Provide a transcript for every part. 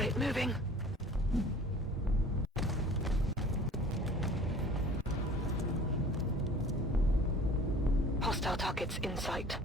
Turret moving. Hostile targets in sight.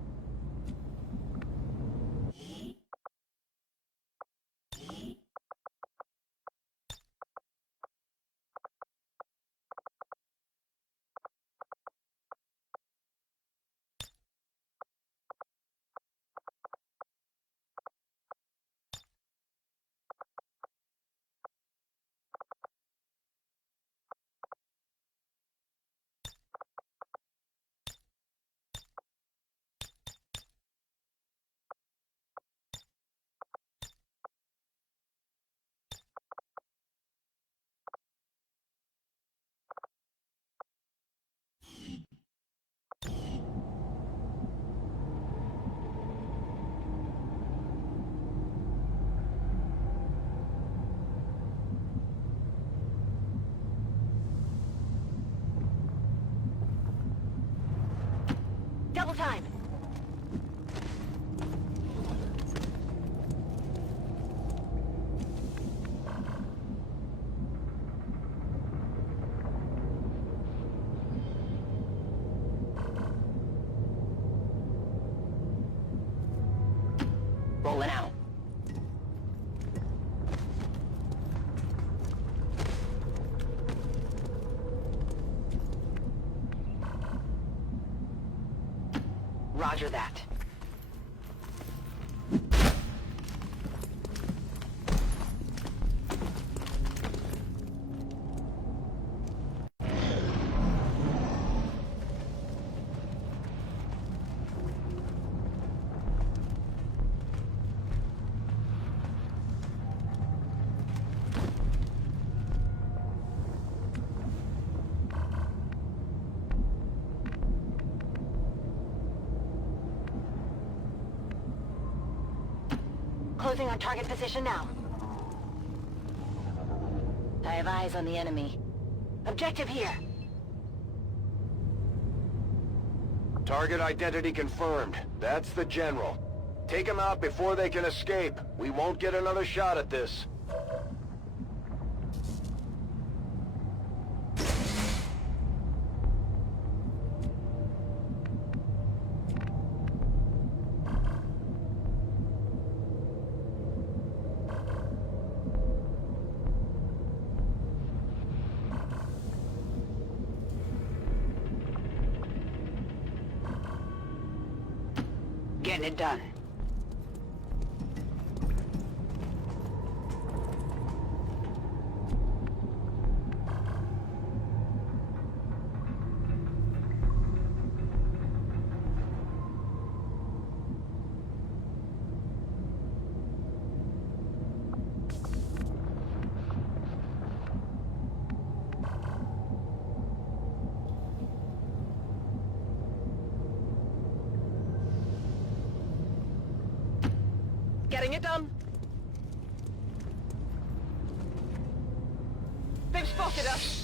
Double time. Rolling out. Roger that. Closing on target position now. I have eyes on the enemy. Objective here. Target identity confirmed. That's the General. Take him out before they can escape. We won't get another shot at this. Getting it done. Getting it done. They've spotted us.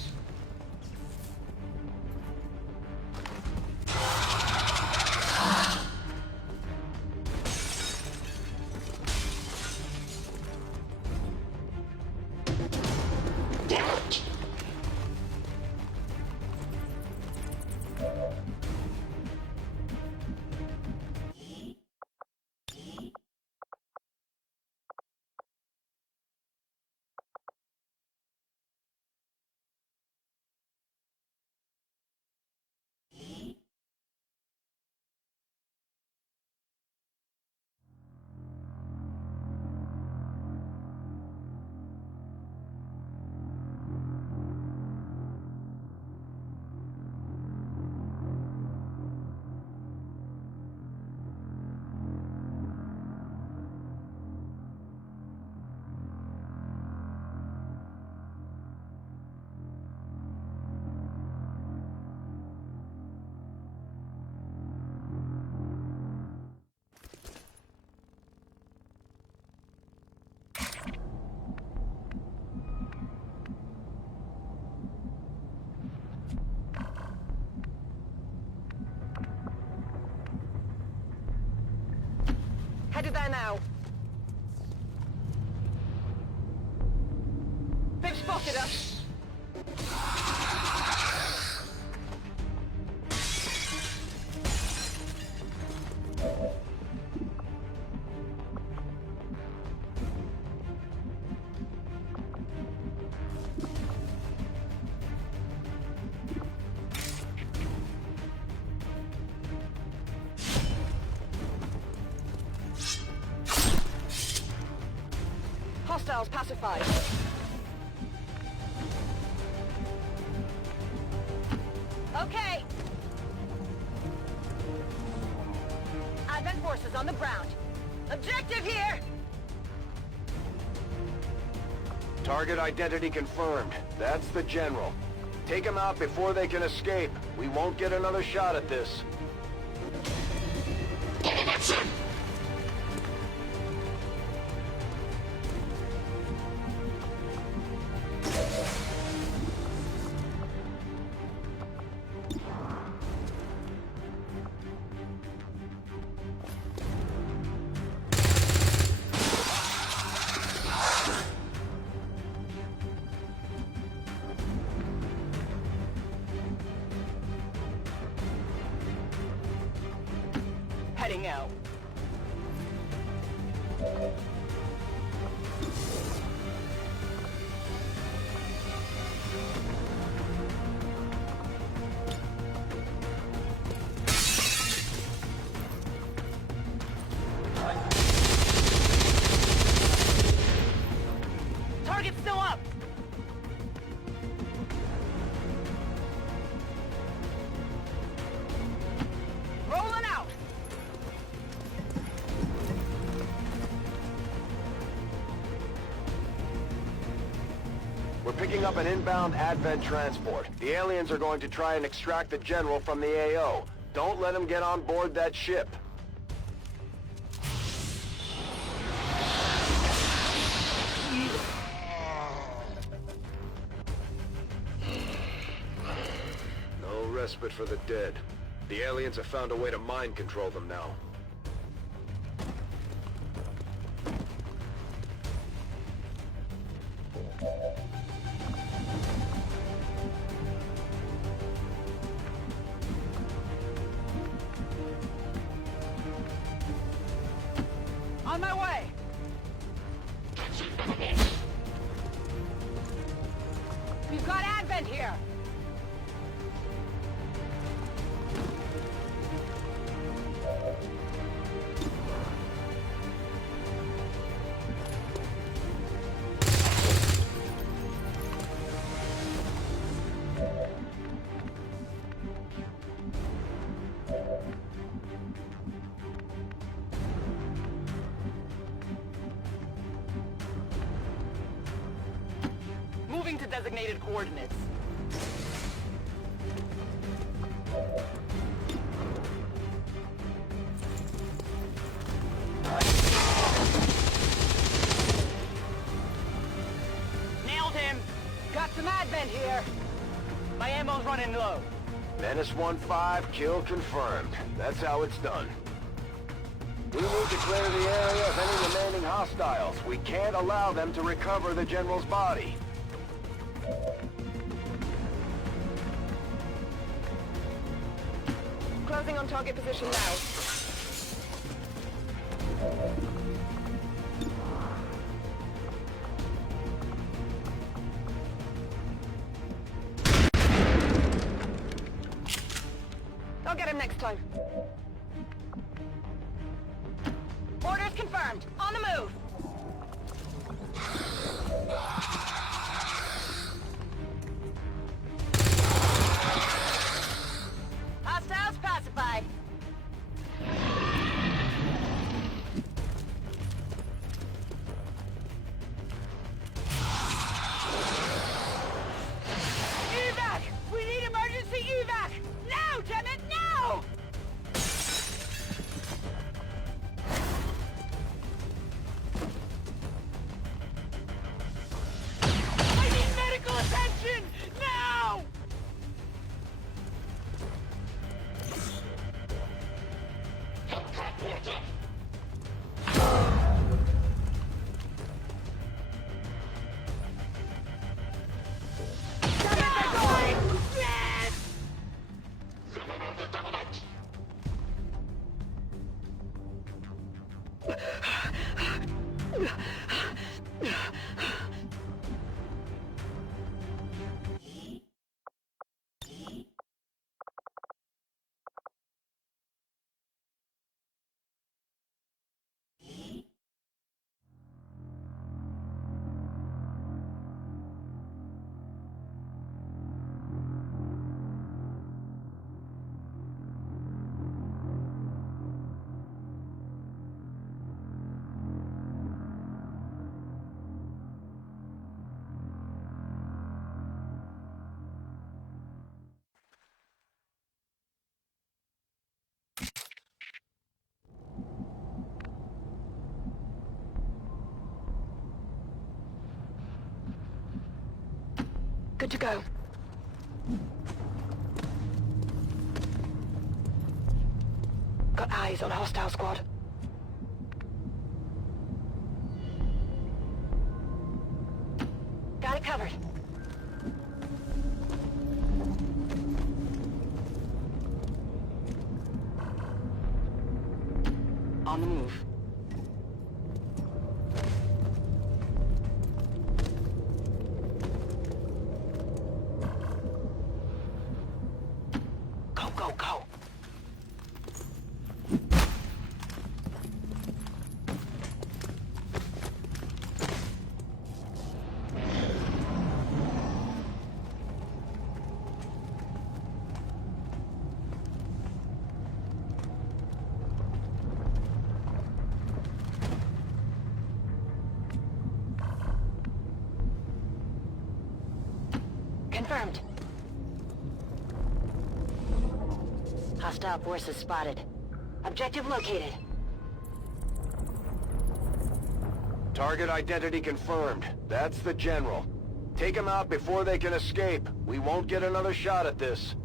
Headed there now. Hostiles pacified. Okay. Advent forces on the ground. Objective here! Target identity confirmed. That's the General. Take him out before they can escape. We won't get another shot at this. Heading out. Target's still up! Rolling out! We're picking up an inbound Advent transport. The aliens are going to try and extract the General from the AO. Don't let him get on board that ship. No respite for the dead. The aliens have found a way to mind control them now. On my way! We've got Advent here! Moving to designated coordinates. Nailed him! Got some Advent here. My ammo's running low. Menace 1-5, kill confirmed. That's how it's done. We need to clear the area of any remaining hostiles. We can't allow them to recover the General's body. Closing on target position now. I'll get him next time. Orders confirmed. On the move. Hostiles pacified. Evac! We need emergency evac! Now, Lieutenant, now! to go. Got eyes on hostile squad. Got it covered. On the move. Go, go, go. Confirmed. Hostile forces spotted. Objective located. Target identity confirmed. That's the General. Take him out before they can escape. We won't get another shot at this.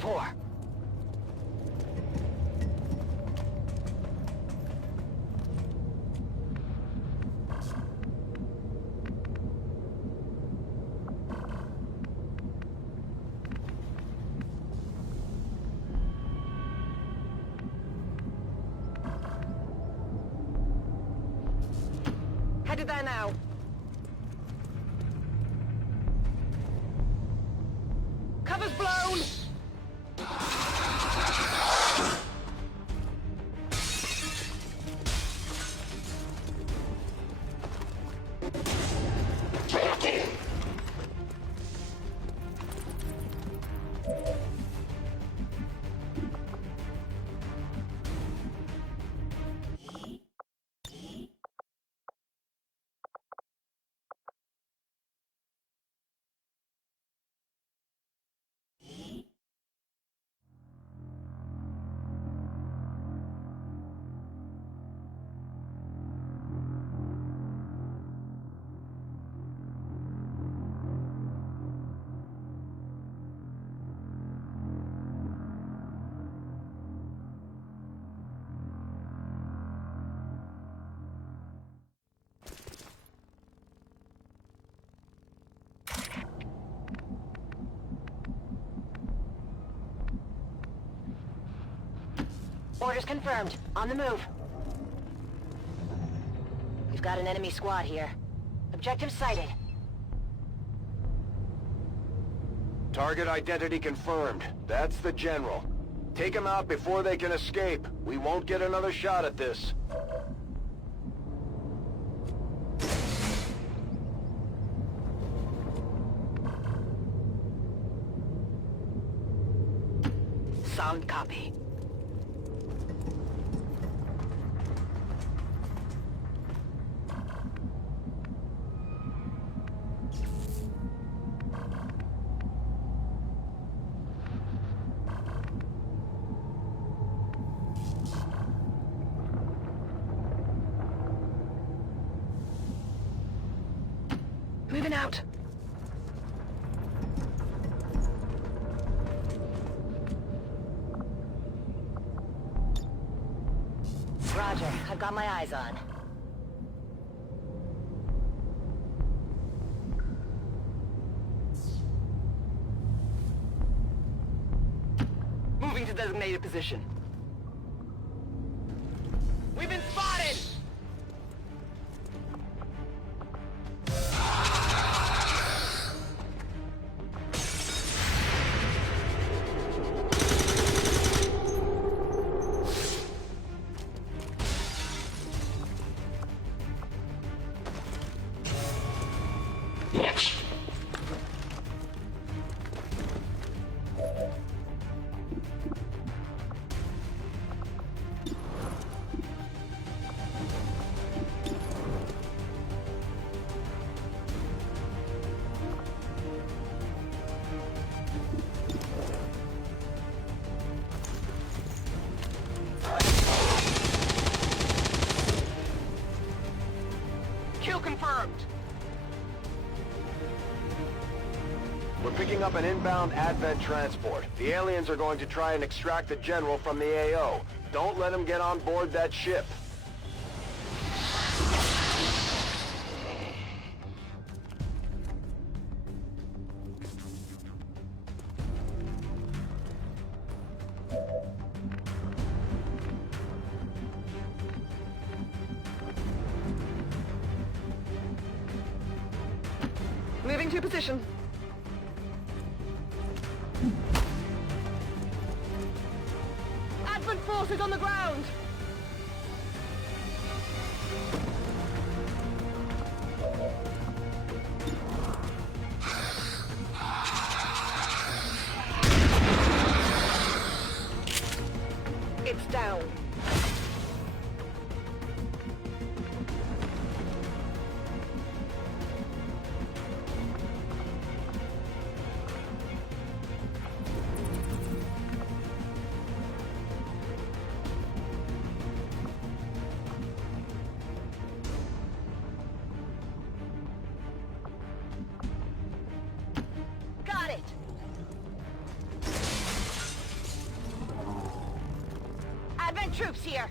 Four. Headed there now. Cover's blown! Orders confirmed. On the move. We've got an enemy squad here. Objective sighted. Target identity confirmed. That's the General. Take him out before they can escape. We won't get another shot at this. Sound copy. Moving out. Roger, I've got my eyes on. Moving to designated position. We've been spotted! We're picking up an inbound Advent transport. The aliens are going to try and extract the General from the AO. Don't let him get on board that ship. Moving to position. Advent forces on the ground! It's down. Got it! Advent troops here!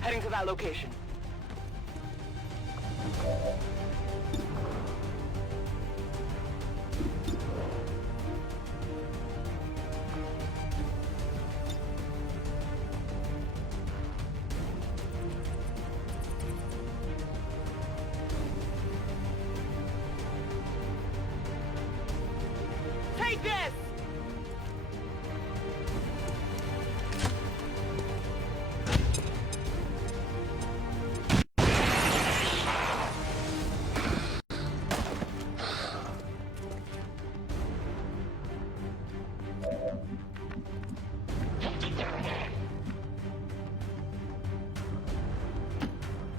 Heading to that location. Take this!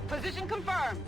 Position confirmed.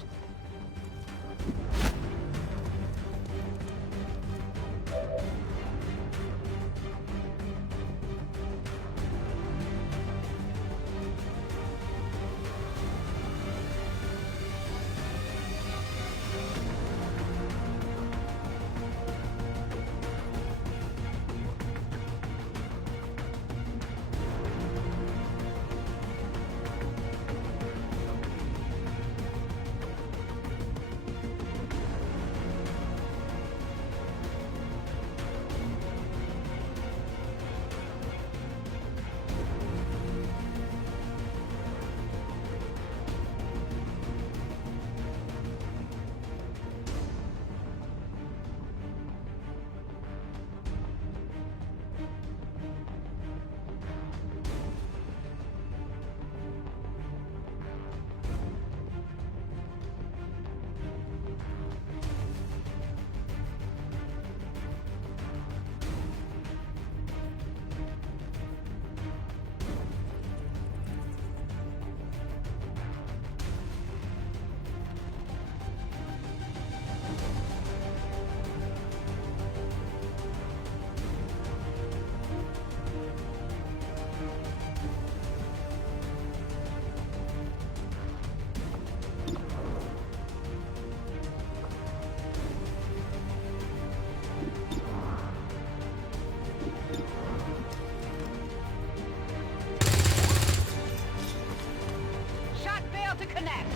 Shot failed to connect!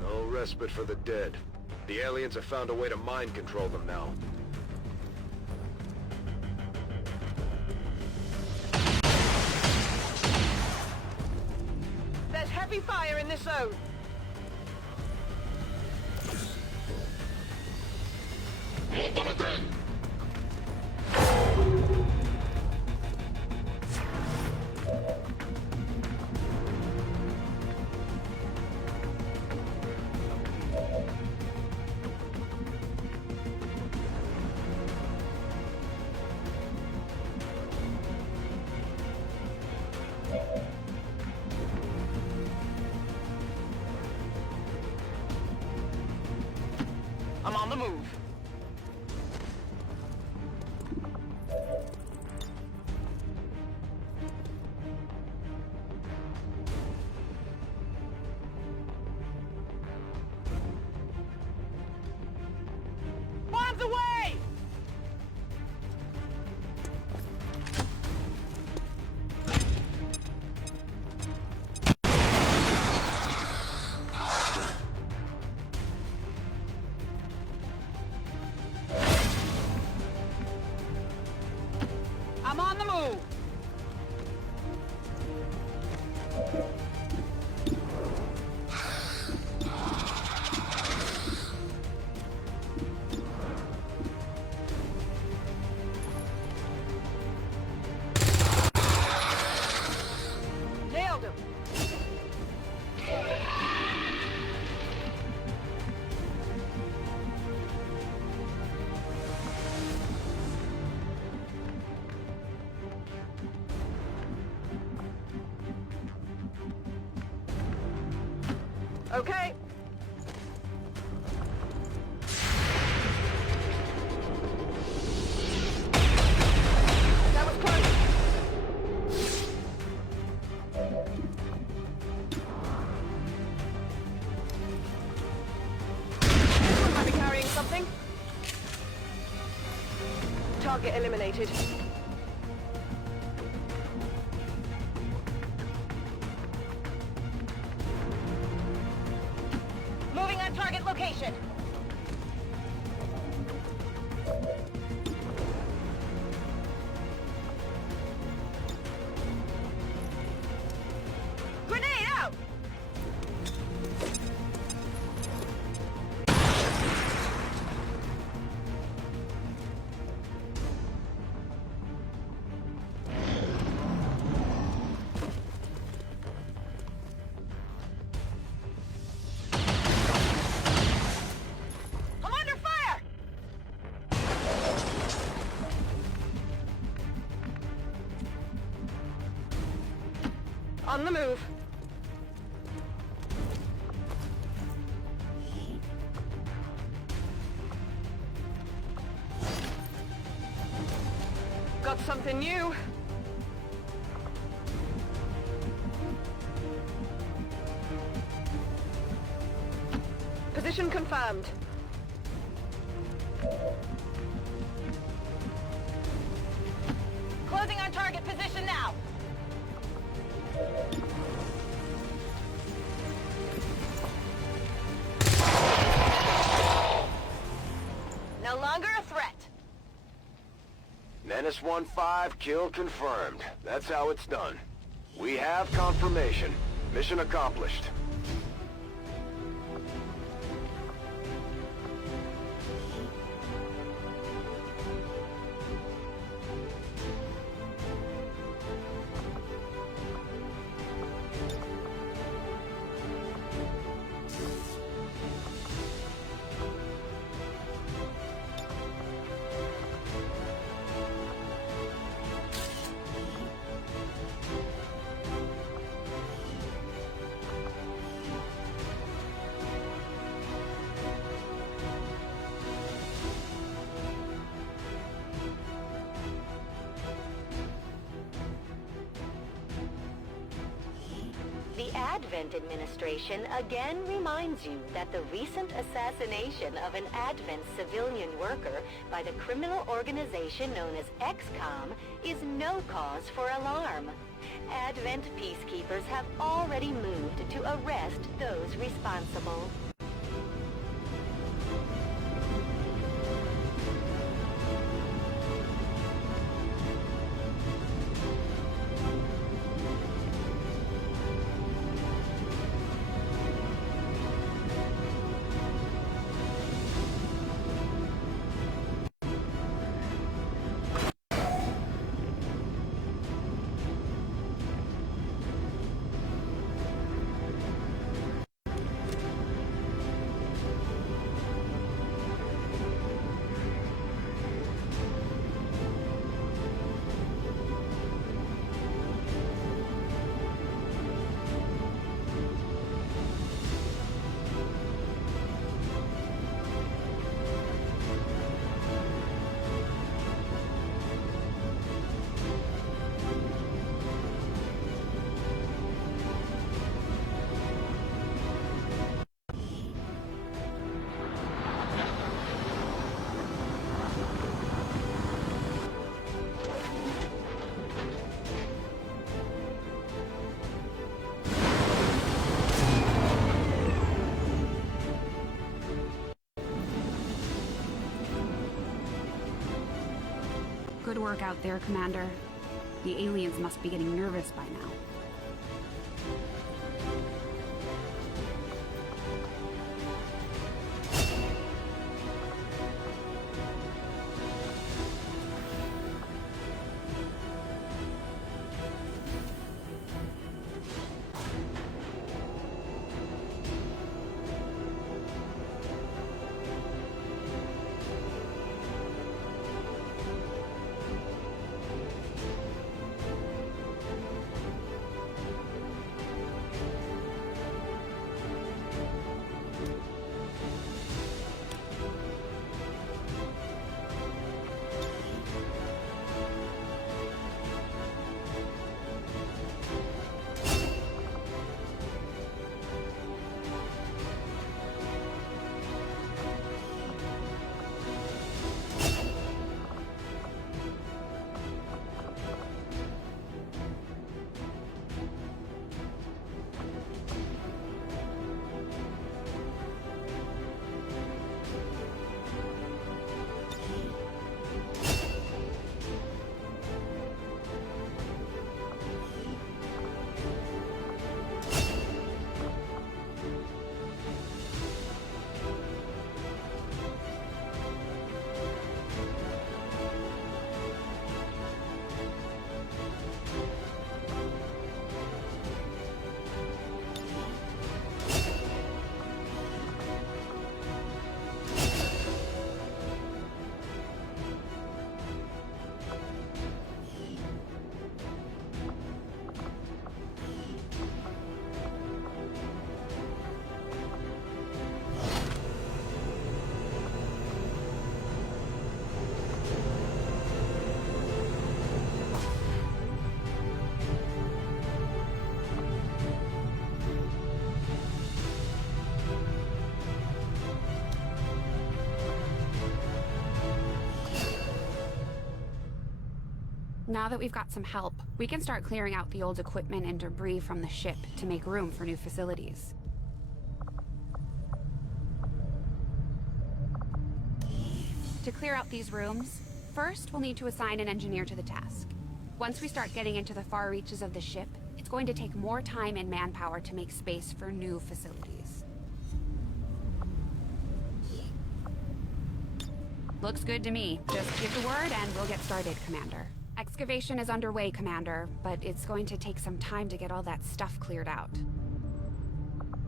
No respite for the dead. The aliens have found a way to mind control them now. There's heavy fire in this zone! move! Nailed him! Okay. That was close. Someone might be carrying something. Target eliminated. Moving on target location. Grenade out! I'm under fire! On the move. Got something new. Position confirmed. Closing on target position now. No longer a threat. Menace 1-5, kill confirmed. That's how it's done. We have confirmation. Mission accomplished. The Advent administration again reminds you that the recent assassination of an Advent civilian worker by the criminal organization known as XCOM is no cause for alarm. Advent peacekeepers have already moved to arrest those responsible. Good work out there, Commander. The aliens must be getting nervous by now. Now that we've got some help, we can start clearing out the old equipment and debris from the ship to make room for new facilities. To clear out these rooms, first we'll need to assign an engineer to the task. Once we start getting into the far reaches of the ship, it's going to take more time and manpower to make space for new facilities. Looks good to me. Just give the word and we'll get started, Commander. Excavation is underway, Commander, but it's going to take some time to get all that stuff cleared out.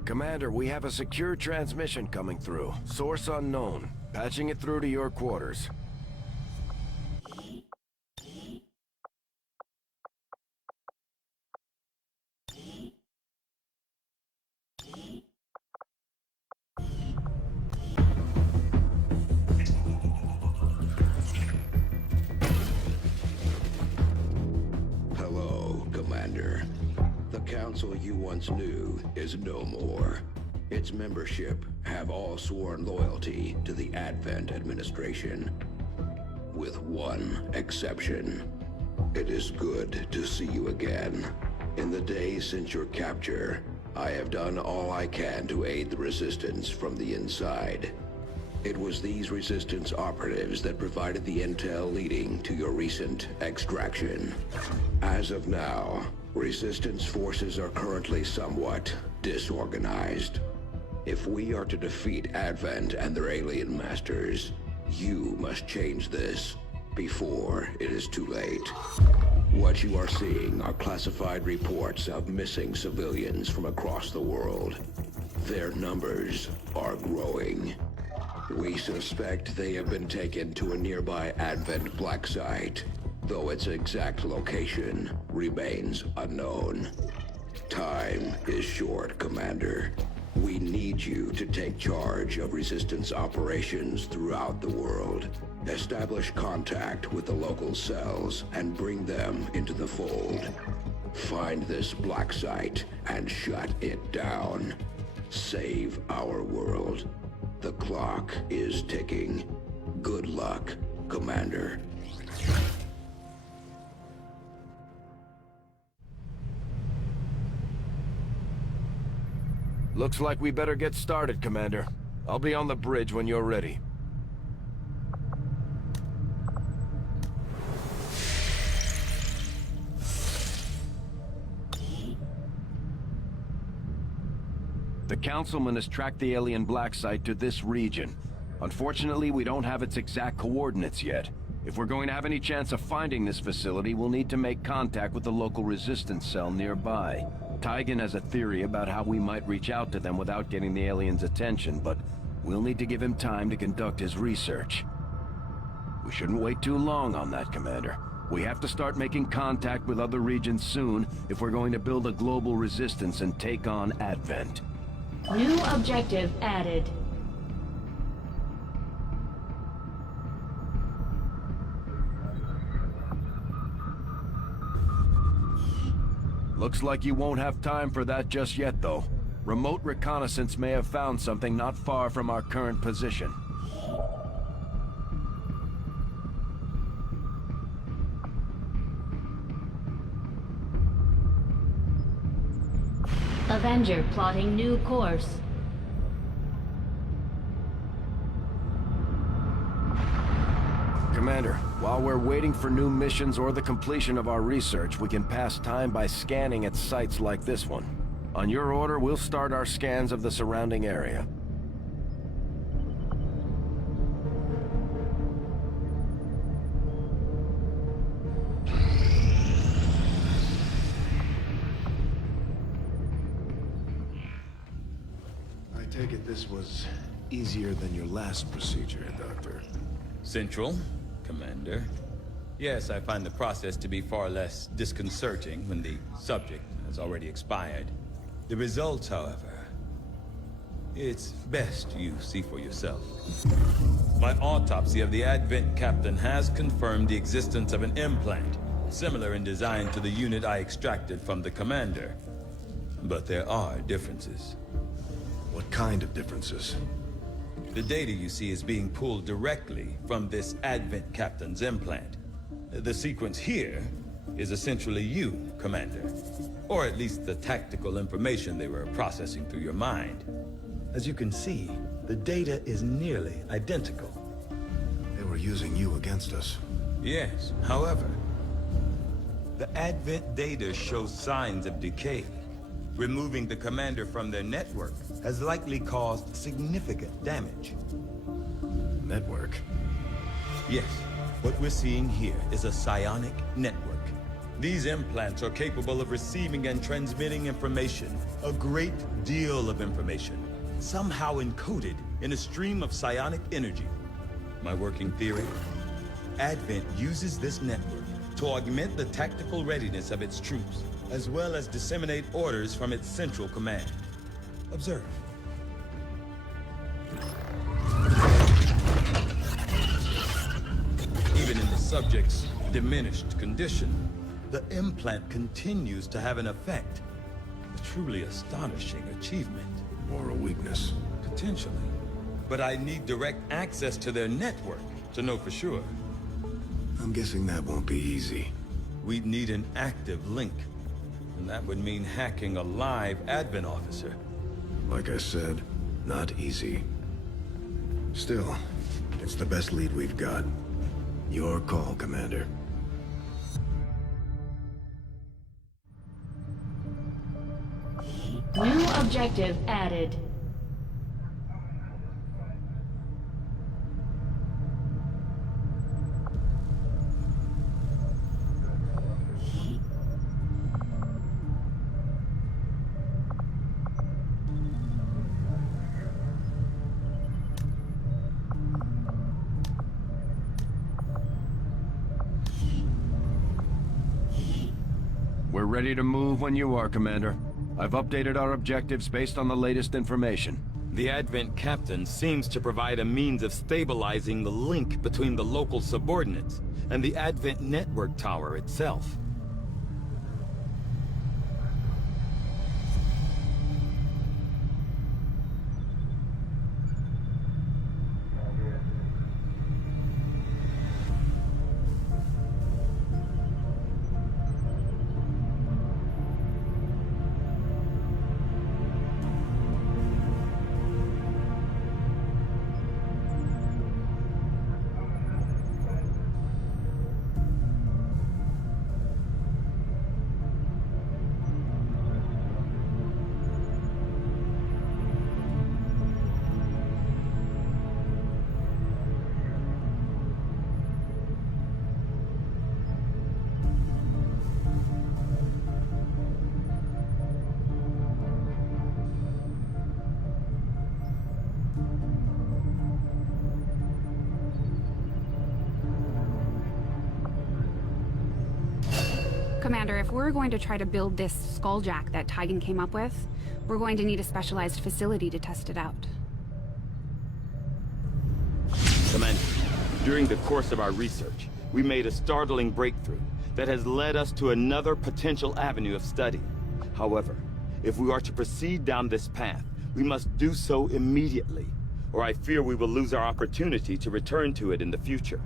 Commander, we have a secure transmission coming through. Source unknown. Patching it through to your quarters. Hello, Commander. The council you once knew is no more. Its membership have all sworn loyalty to the Advent administration. With one exception. It is good to see you again. In the days since your capture, I have done all I can to aid the resistance from the inside. It was these resistance operatives that provided the intel leading to your recent extraction. As of now, resistance forces are currently somewhat disorganized. If we are to defeat Advent and their alien masters, you must change this before it is too late. What you are seeing are classified reports of missing civilians from across the world. Their numbers are growing. We suspect they have been taken to a nearby Advent black site, though its exact location remains unknown. Time is short, Commander. We need you to take charge of resistance operations throughout the world. Establish contact with the local cells and bring them into the fold. Find this black site and shut it down. Save our world. The clock is ticking. Good luck, Commander. Looks like we better get started, Commander. I'll be on the bridge when you're ready. The Councilman has tracked the alien black site to this region. Unfortunately, we don't have its exact coordinates yet. If we're going to have any chance of finding this facility, we'll need to make contact with the local resistance cell nearby. Tygan has a theory about how we might reach out to them without getting the aliens' attention, but we'll need to give him time to conduct his research. We shouldn't wait too long on that, Commander. We have to start making contact with other regions soon if we're going to build a global resistance and take on Advent. New objective added. Looks like you won't have time for that just yet, though. Remote reconnaissance may have found something not far from our current position. Avenger plotting new course. Commander, while we're waiting for new missions or the completion of our research, we can pass time by scanning at sites like this one. On your order, we'll start our scans of the surrounding area. I take it this was easier than your last procedure, Doctor. Central, Commander. Yes, I find the process to be far less disconcerting when the subject has already expired. The results, however, it's best you see for yourself. My autopsy of the Advent captain has confirmed the existence of an implant, similar in design to the unit I extracted from the Commander. But there are differences. What kind of differences? The data you see is being pulled directly from this Advent captain's implant. The sequence here is essentially you, Commander. Or at least the tactical information they were processing through your mind. As you can see, the data is nearly identical. They were using you against us. Yes, however, the Advent data shows signs of decay. Removing the Commander from their network has likely caused significant damage. Network? Yes, what we're seeing here is a psionic network. These implants are capable of receiving and transmitting information, a great deal of information, somehow encoded in a stream of psionic energy. My working theory? Advent uses this network to augment the tactical readiness of its troops, as well as disseminate orders from its central command. Observe. Even in the subject's diminished condition, the implant continues to have an effect. A truly astonishing achievement. Or a weakness? Potentially. But I need direct access to their network to know for sure. I'm guessing that won't be easy. We'd need an active link. And that would mean hacking a live Advent officer. Like I said, not easy. Still, it's the best lead we've got. Your call, Commander. New objective added. We're ready to move when you are, Commander. I've updated our objectives based on the latest information. The Advent captain seems to provide a means of stabilizing the link between the local subordinates and the Advent network tower itself. Commander, if we're going to try to build this skulljack that Tygan came up with, we're going to need a specialized facility to test it out. Commander, during the course of our research, we made a startling breakthrough that has led us to another potential avenue of study. However, if we are to proceed down this path, we must do so immediately, or I fear we will lose our opportunity to return to it in the future.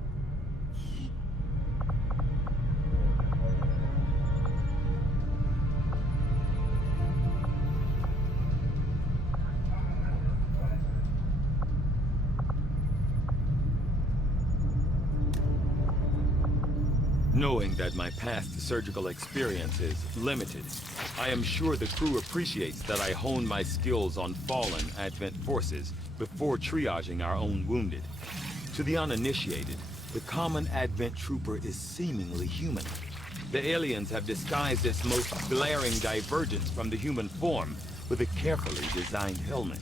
Knowing that my past surgical experience is limited, I am sure the crew appreciates that I hone my skills on fallen Advent forces before triaging our own wounded. To the uninitiated, the common Advent trooper is seemingly human. The aliens have disguised its most glaring divergence from the human form with a carefully designed helmet.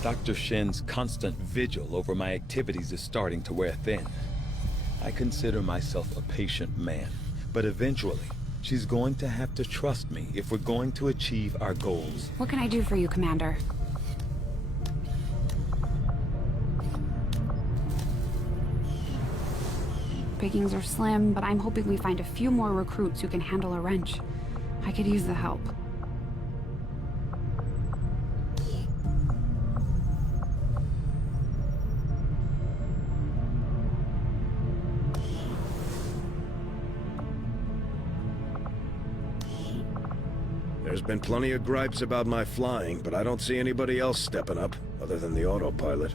Dr. Shen's constant vigil over my activities is starting to wear thin. I consider myself a patient man, but eventually, she's going to have to trust me if we're going to achieve our goals. What can I do for you, Commander? Pickings are slim, but I'm hoping we find a few more recruits who can handle a wrench. I could use the help. There's been plenty of gripes about my flying, but I don't see anybody else stepping up, other than the autopilot.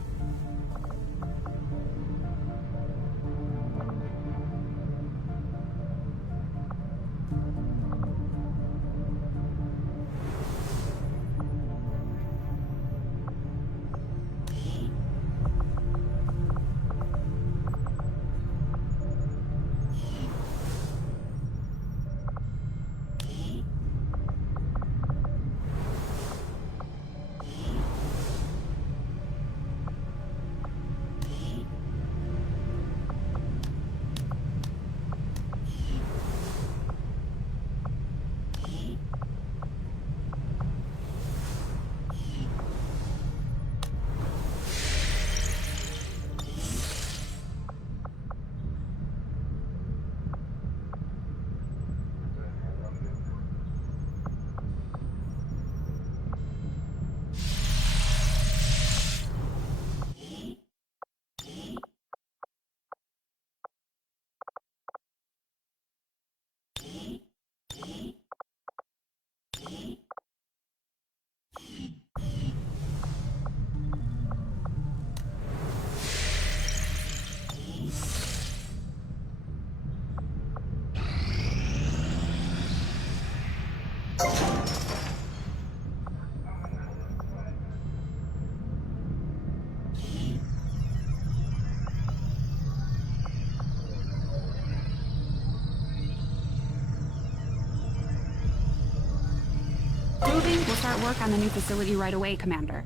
We'll start work on the new facility right away, Commander.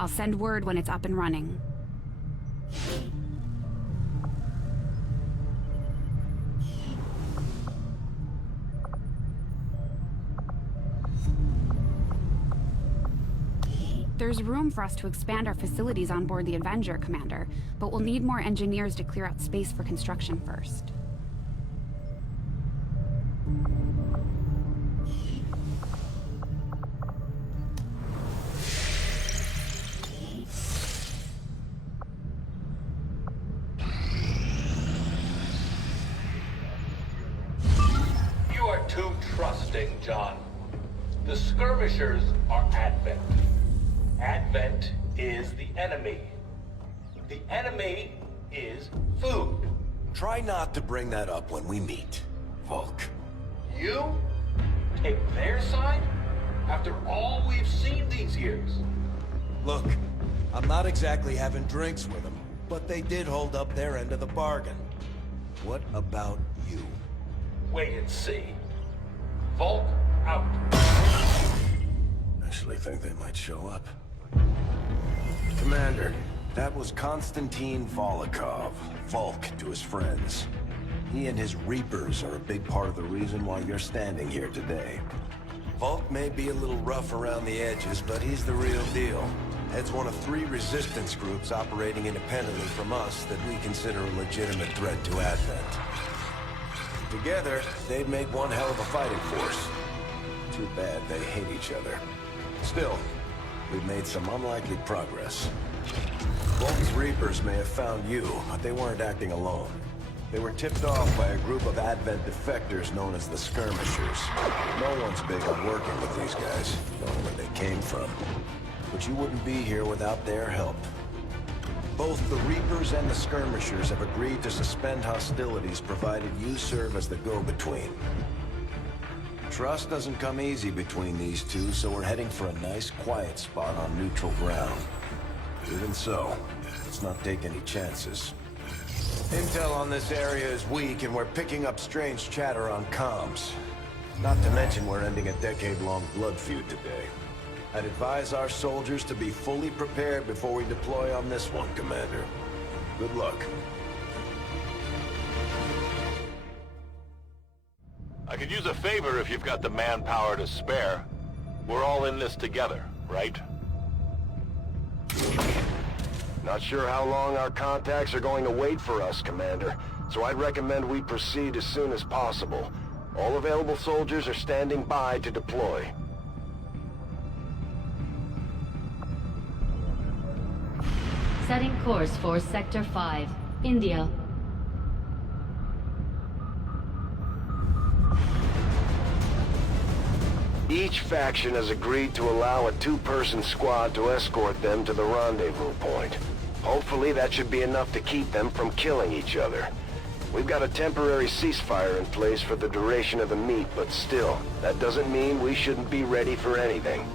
I'll send word when it's up and running. There's room for us to expand our facilities on board the Avenger, Commander, but we'll need more engineers to clear out space for construction first. You are too trusting, John. The skirmishers are Advent. Advent is the enemy. The enemy is food. Try not to bring that up when we meet. Volk. You? Take their side? After all we've seen these years? Look, I'm not exactly having drinks with them, but they did hold up their end of the bargain. What about you? Wait and see. Volk out. Actually think they might show up. Commander, that was Konstantin Volokov, Volk to his friends. He and his Reapers are a big part of the reason why you're standing here today. Volk may be a little rough around the edges, but he's the real deal. Heads one of 3 resistance groups operating independently from us that we consider a legitimate threat to Advent. Together, they'd make one hell of a fighting force. Too bad they hate each other. Still, we've made some unlikely progress. Volk's Reapers may have found you, but they weren't acting alone. They were tipped off by a group of Advent defectors known as the Skirmishers. No one's big on working with these guys, knowing where they came from. But you wouldn't be here without their help. Both the Reapers and the Skirmishers have agreed to suspend hostilities provided you serve as the go-between. Trust doesn't come easy between these two, so we're heading for a nice, quiet spot on neutral ground. Even so, let's not take any chances. Intel on this area is weak, and we're picking up strange chatter on comms. Not to mention we're ending a decade-long blood feud today. I'd advise our soldiers to be fully prepared before we deploy on this one, Commander. Good luck. I could use a favor if you've got the manpower to spare. We're all in this together, right? Not sure how long our contacts are going to wait for us, Commander, so I'd recommend we proceed as soon as possible. All available soldiers are standing by to deploy. Setting course for Sector 5, India. Each faction has agreed to allow a 2-person squad to escort them to the rendezvous point. Hopefully that should be enough to keep them from killing each other. We've got a temporary ceasefire in place for the duration of the meet, but still, that doesn't mean we shouldn't be ready for anything.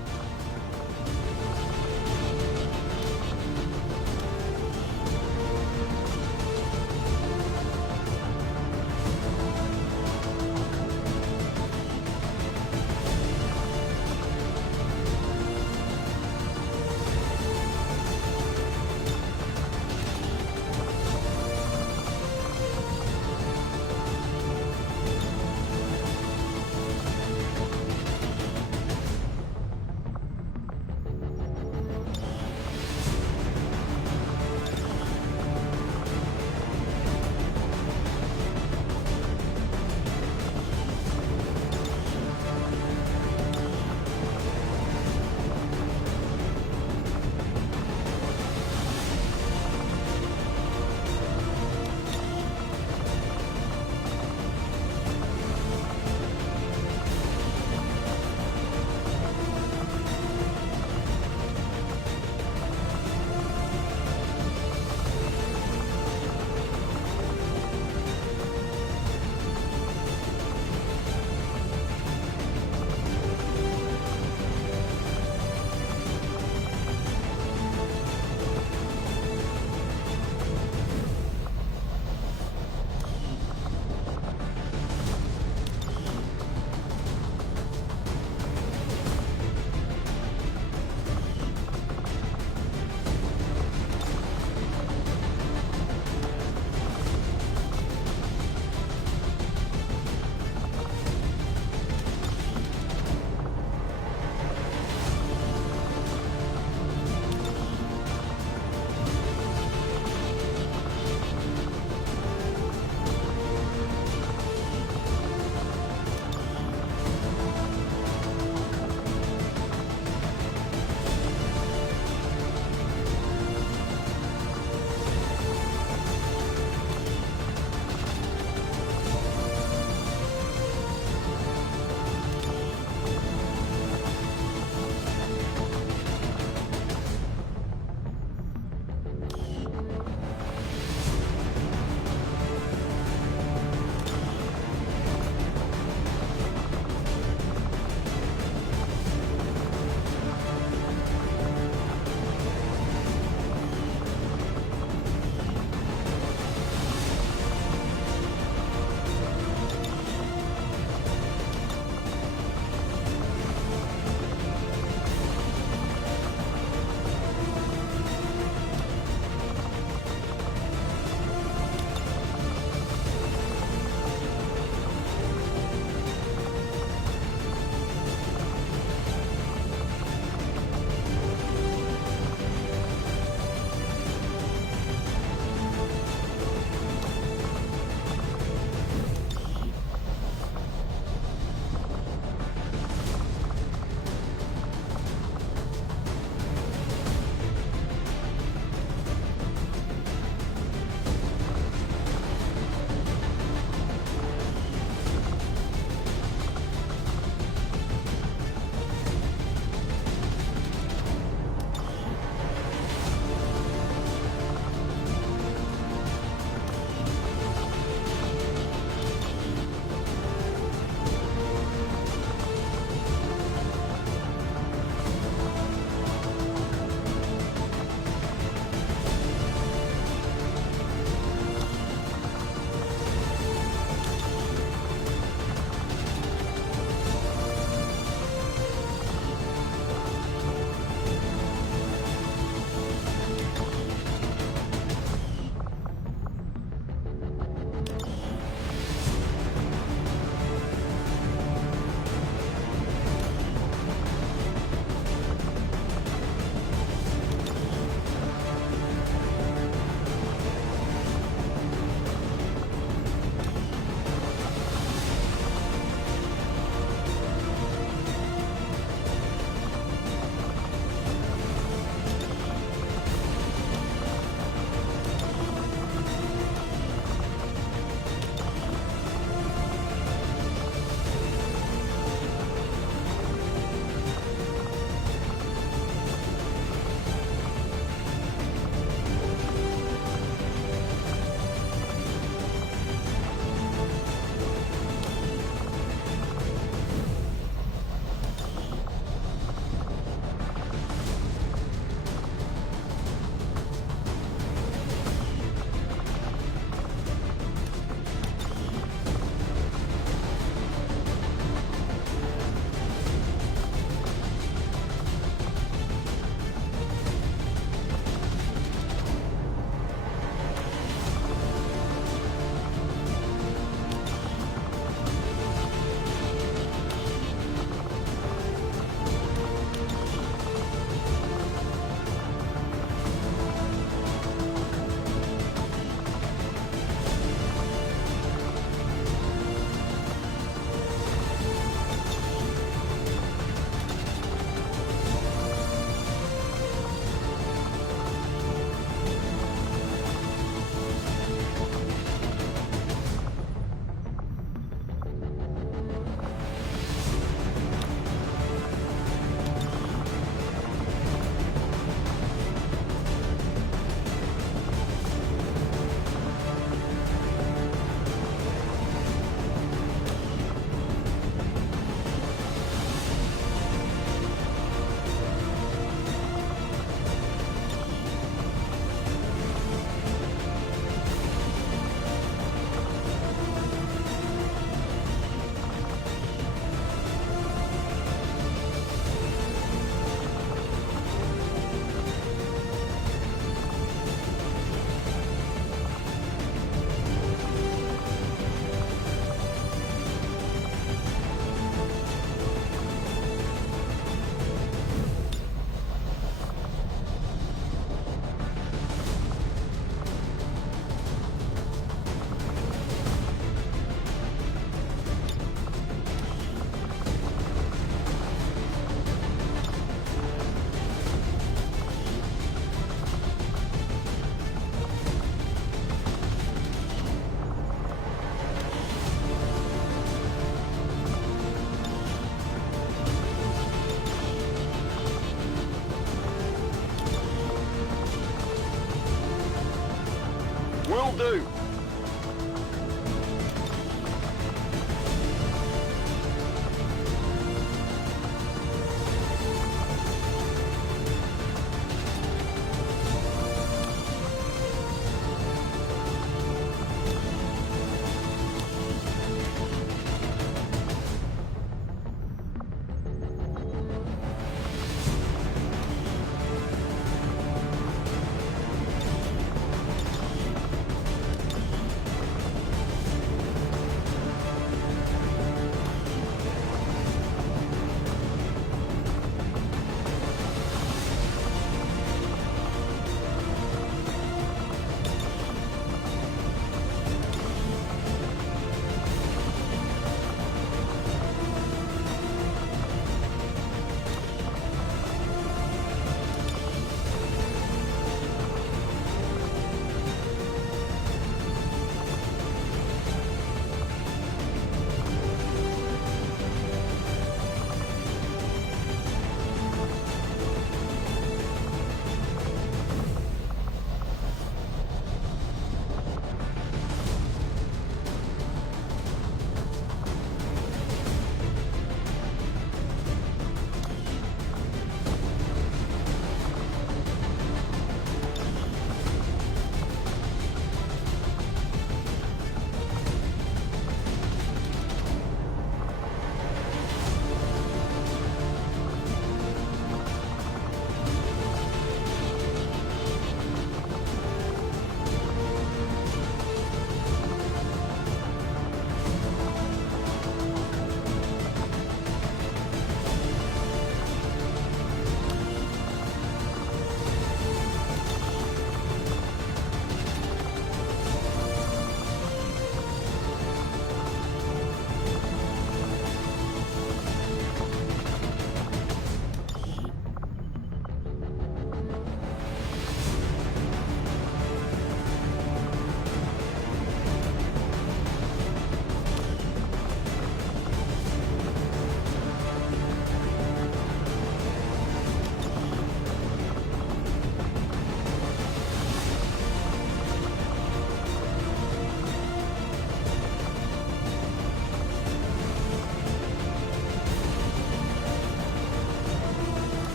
Will do.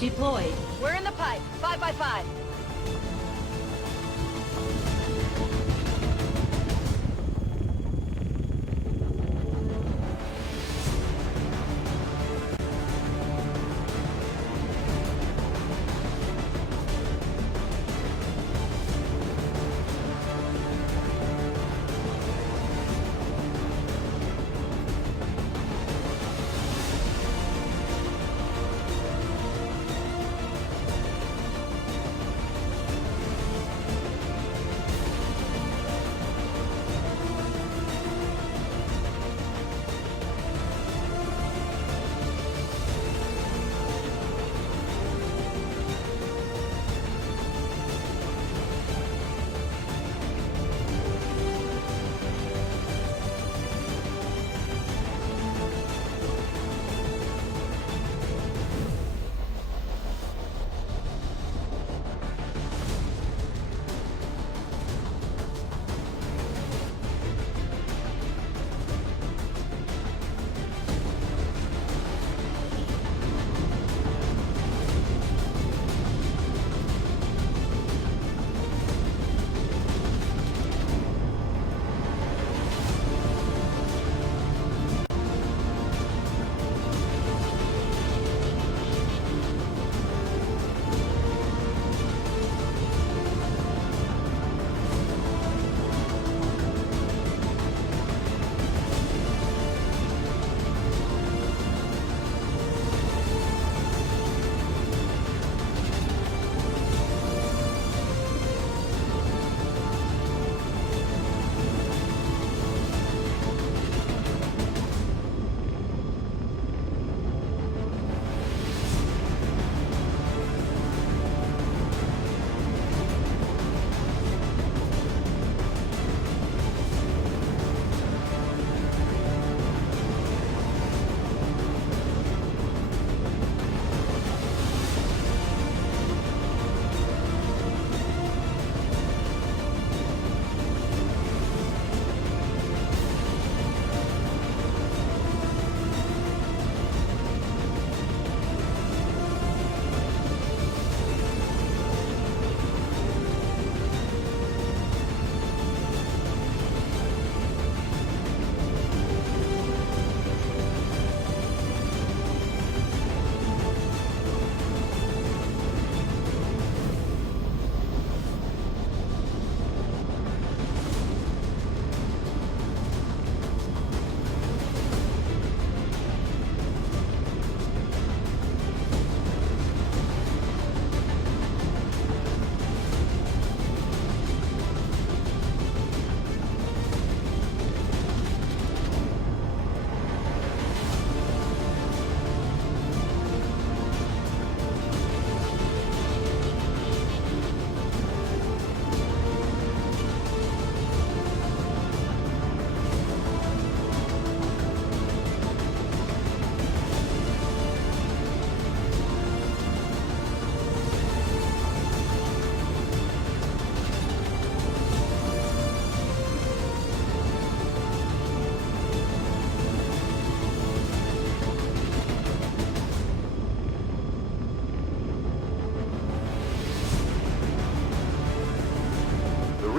deployed. We're in the pipe. 5 by 5.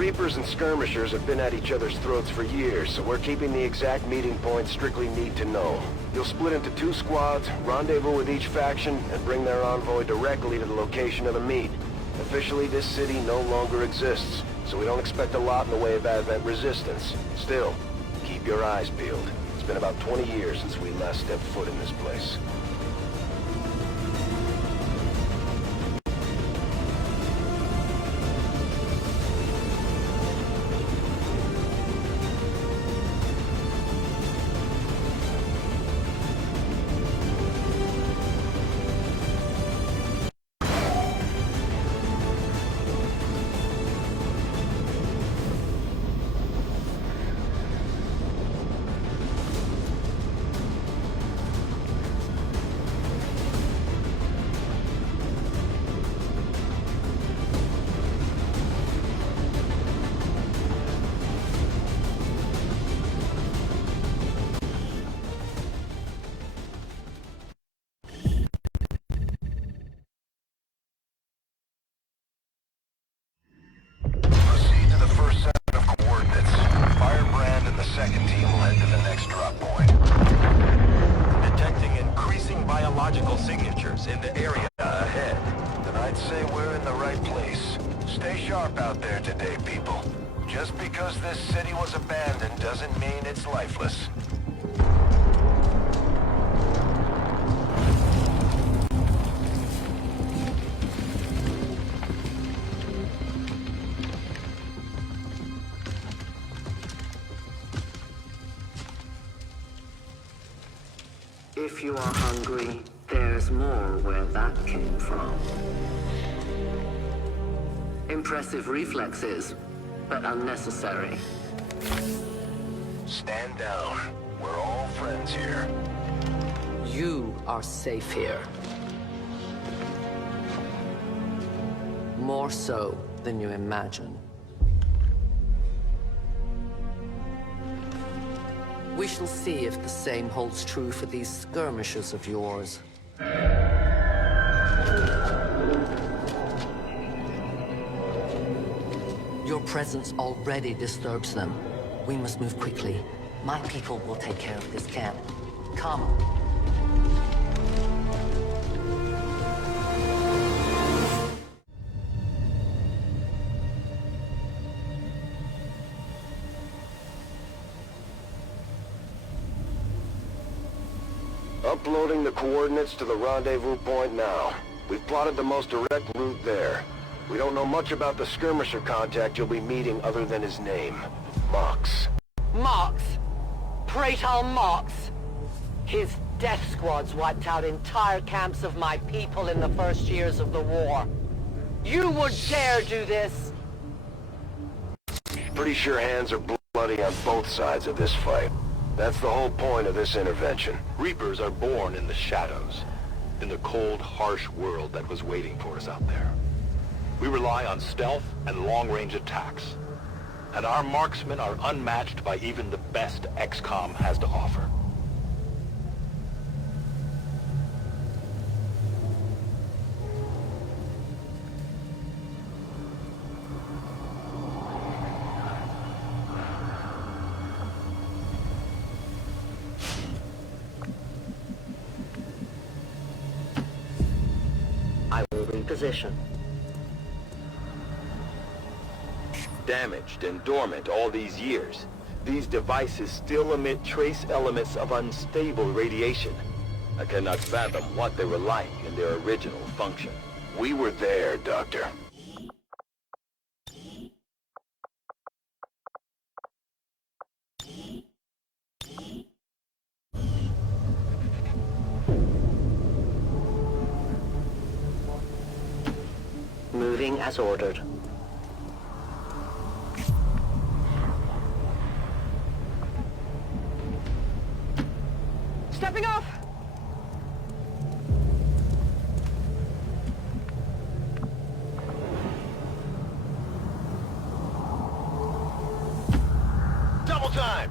Reapers and skirmishers have been at each other's throats for years, so we're keeping the exact meeting point strictly need to know. You'll split into 2 squads, rendezvous with each faction, and bring their envoy directly to the location of the meet. Officially, this city no longer exists, so we don't expect a lot in the way of Advent resistance. Still, keep your eyes peeled. It's been about 20 years since we last stepped foot in this place. lifeless. If you are hungry, there's more where that came from. Impressive reflexes, but unnecessary. Stand down. We're all friends here. You are safe here. More so than you imagine. We shall see if the same holds true for these skirmishers of yours. Your presence already disturbs them. We must move quickly. My people will take care of this camp. Come. Uploading the coordinates to the rendezvous point now. We've plotted the most direct route there. We don't know much about the skirmisher contact you'll be meeting other than his name. Mox. Mox? Praetor Mox? His death squads wiped out entire camps of my people in the first years of the war. You would dare do this? Pretty sure hands are bloody on both sides of this fight. That's the whole point of this intervention. Reapers are born in the shadows, in the cold, harsh world that was waiting for us out there. We rely on stealth and long-range attacks, and our marksmen are unmatched by even the best XCOM has to offer. I will reposition. Damaged and dormant all these years, these devices still emit trace elements of unstable radiation. I cannot fathom what they were like in their original function. We were there, Doctor. Moving as ordered. Stepping off! Double time!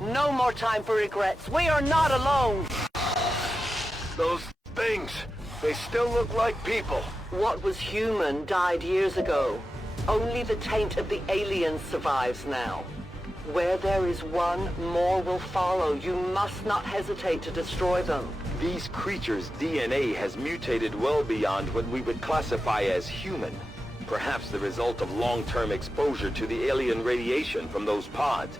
No more time for regrets. We are not alone. Those things, they still look like people. What was human died years ago. Only the taint of the aliens survives now. Where there is one, more will follow. You must not hesitate to destroy them. These creatures' DNA has mutated well beyond what we would classify as human. Perhaps the result of long-term exposure to the alien radiation from those pods.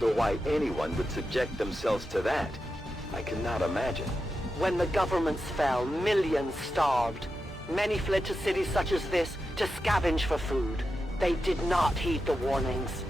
Though why anyone would subject themselves to that, I cannot imagine. When the governments fell, millions starved. Many fled to cities such as this to scavenge for food. They did not heed the warnings.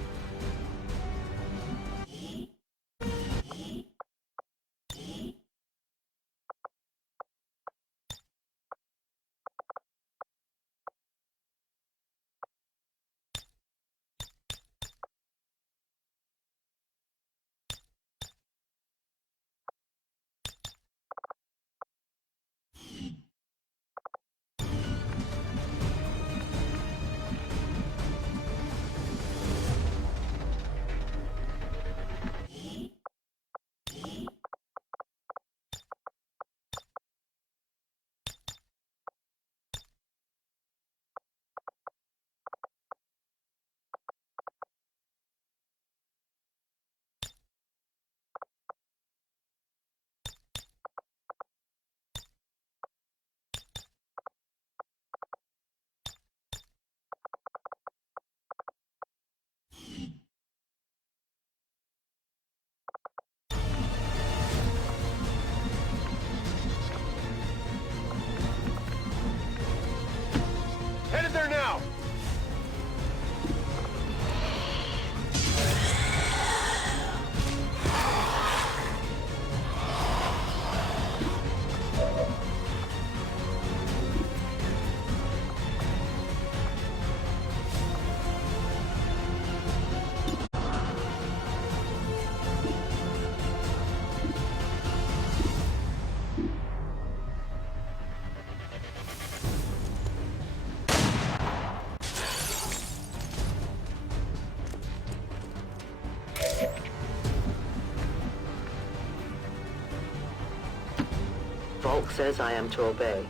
Bulk says I am to obey.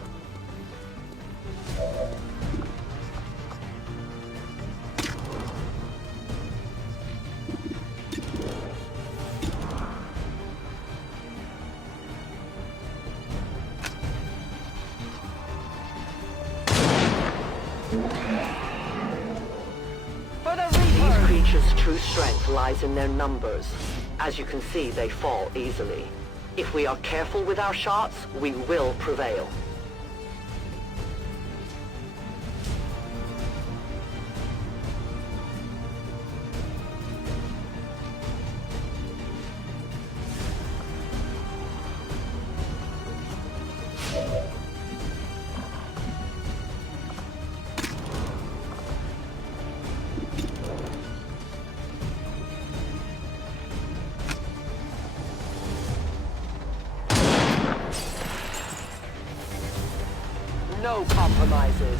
These creatures' true strength lies in their numbers. As you can see, they fall easily. If we are careful with our shots, we will prevail. No compromises.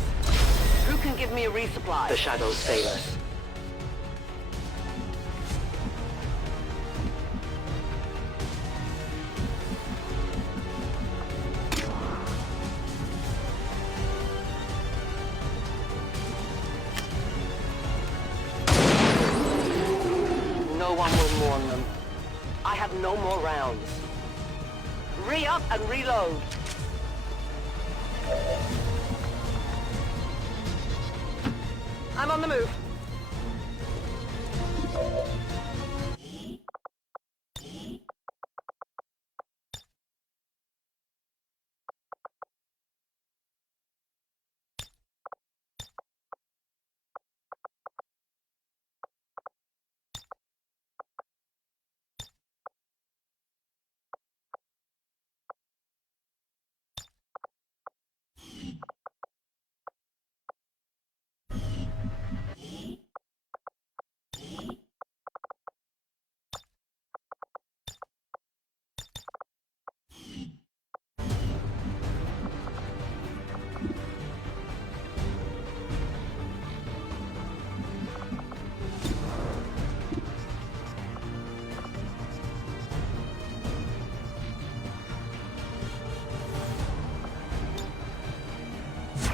Who can give me a resupply? The shadows fail us. No one will mourn them. I have no more rounds. Re-up and reload. I'm on the move.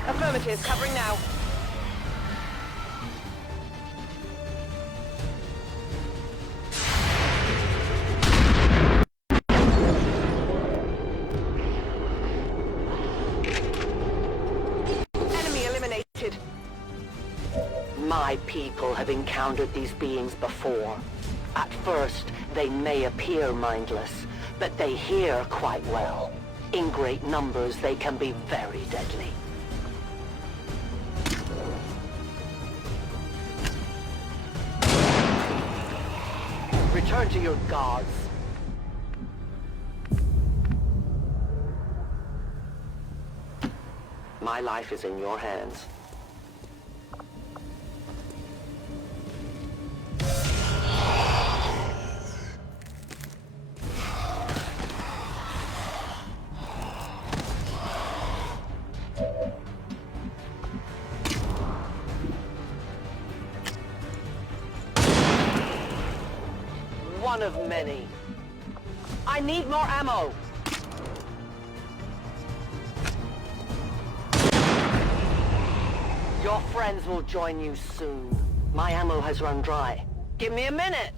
Affirmative, covering now. Enemy eliminated. My people have encountered these beings before. At first, they may appear mindless, but they hear quite well. In great numbers, they can be very deadly. Return to your gods. My life is in your hands. One of many. I need more ammo. Your friends will join you soon. My ammo has run dry. Give me a minute.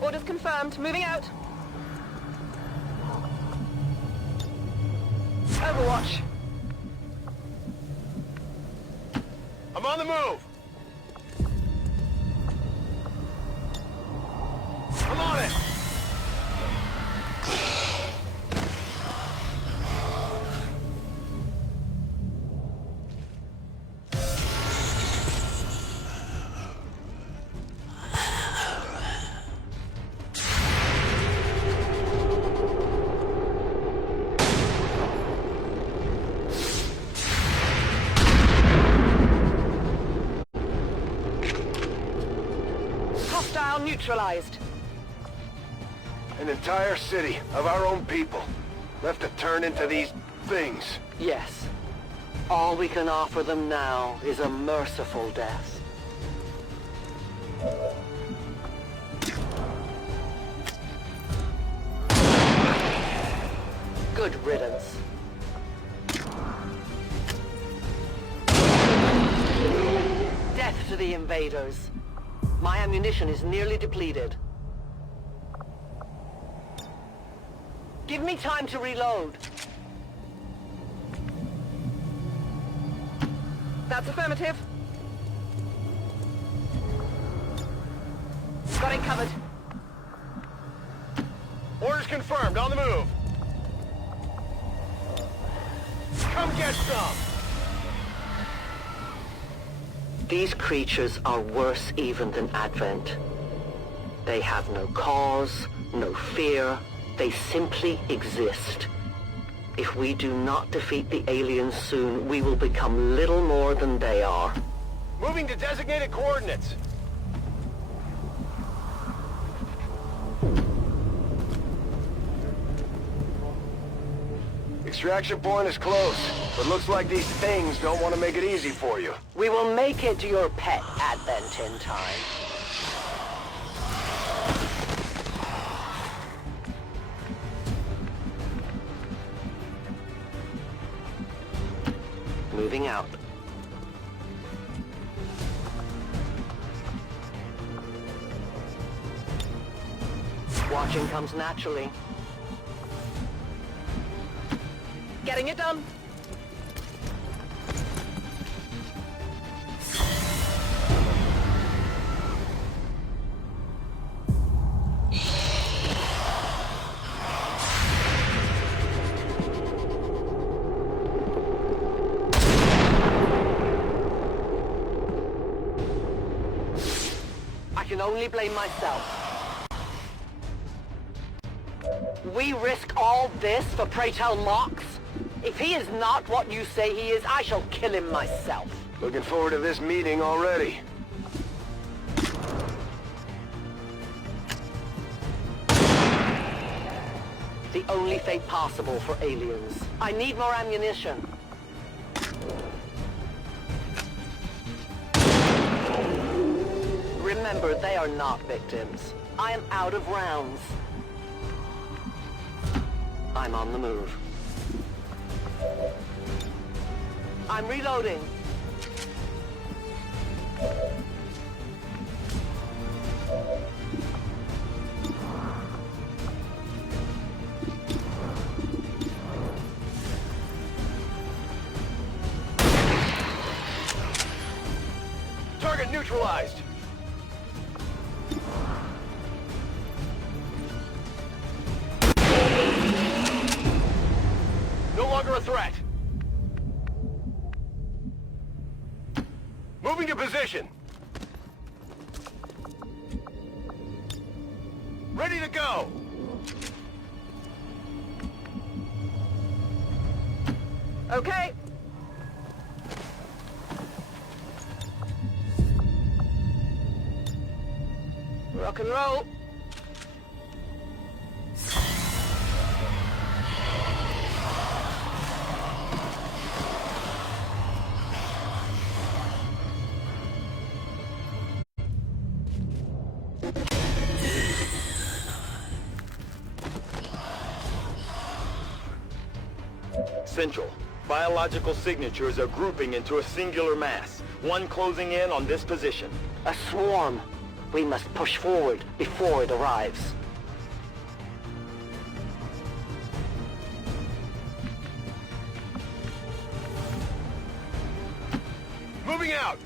Orders confirmed. Moving out. Overwatch. I'm on the move! I'm on it! Neutralized. An entire city of our own people left to turn into these things. Yes. All we can offer them now is a merciful death. Good riddance. Death to the invaders. My ammunition is nearly depleted. Give me time to reload. That's affirmative. Got it covered. Orders confirmed, on the move. Come get some! These creatures are worse even than Advent. They have no cause, no fear. They simply exist. If we do not defeat the aliens soon, we will become little more than they are. Moving to designated coordinates. Extraction point is close, but looks like these things don't want to make it easy for you. We will make it to your pet Advent in time. Moving out. Watching comes naturally. Getting it done. I can only blame myself. We risk all this for pray tell Mox? If he is not what you say he is, I shall kill him myself. Looking forward to this meeting already. The only fate possible for aliens. I need more ammunition. Remember, they are not victims. I am out of rounds. I'm on the move. I'm reloading. Target neutralized. No longer a threat. Moving to position. Ready to go. Okay. Rock and roll. Central. Biological signatures are grouping into a singular mass, one closing in on this position. A swarm. We must push forward before it arrives. Moving out.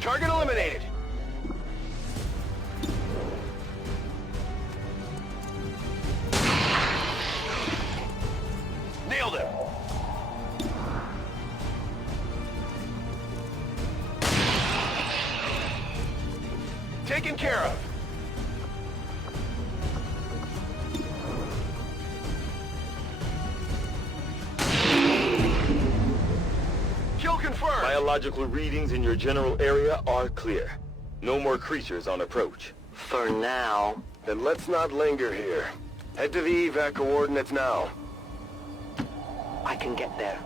Target eliminated. Nailed him. Taken care of. Kill confirmed. Biological readings in your general area are clear. No more creatures on approach. For now. Then let's not linger here. Head to the evac coordinates now. I can get there.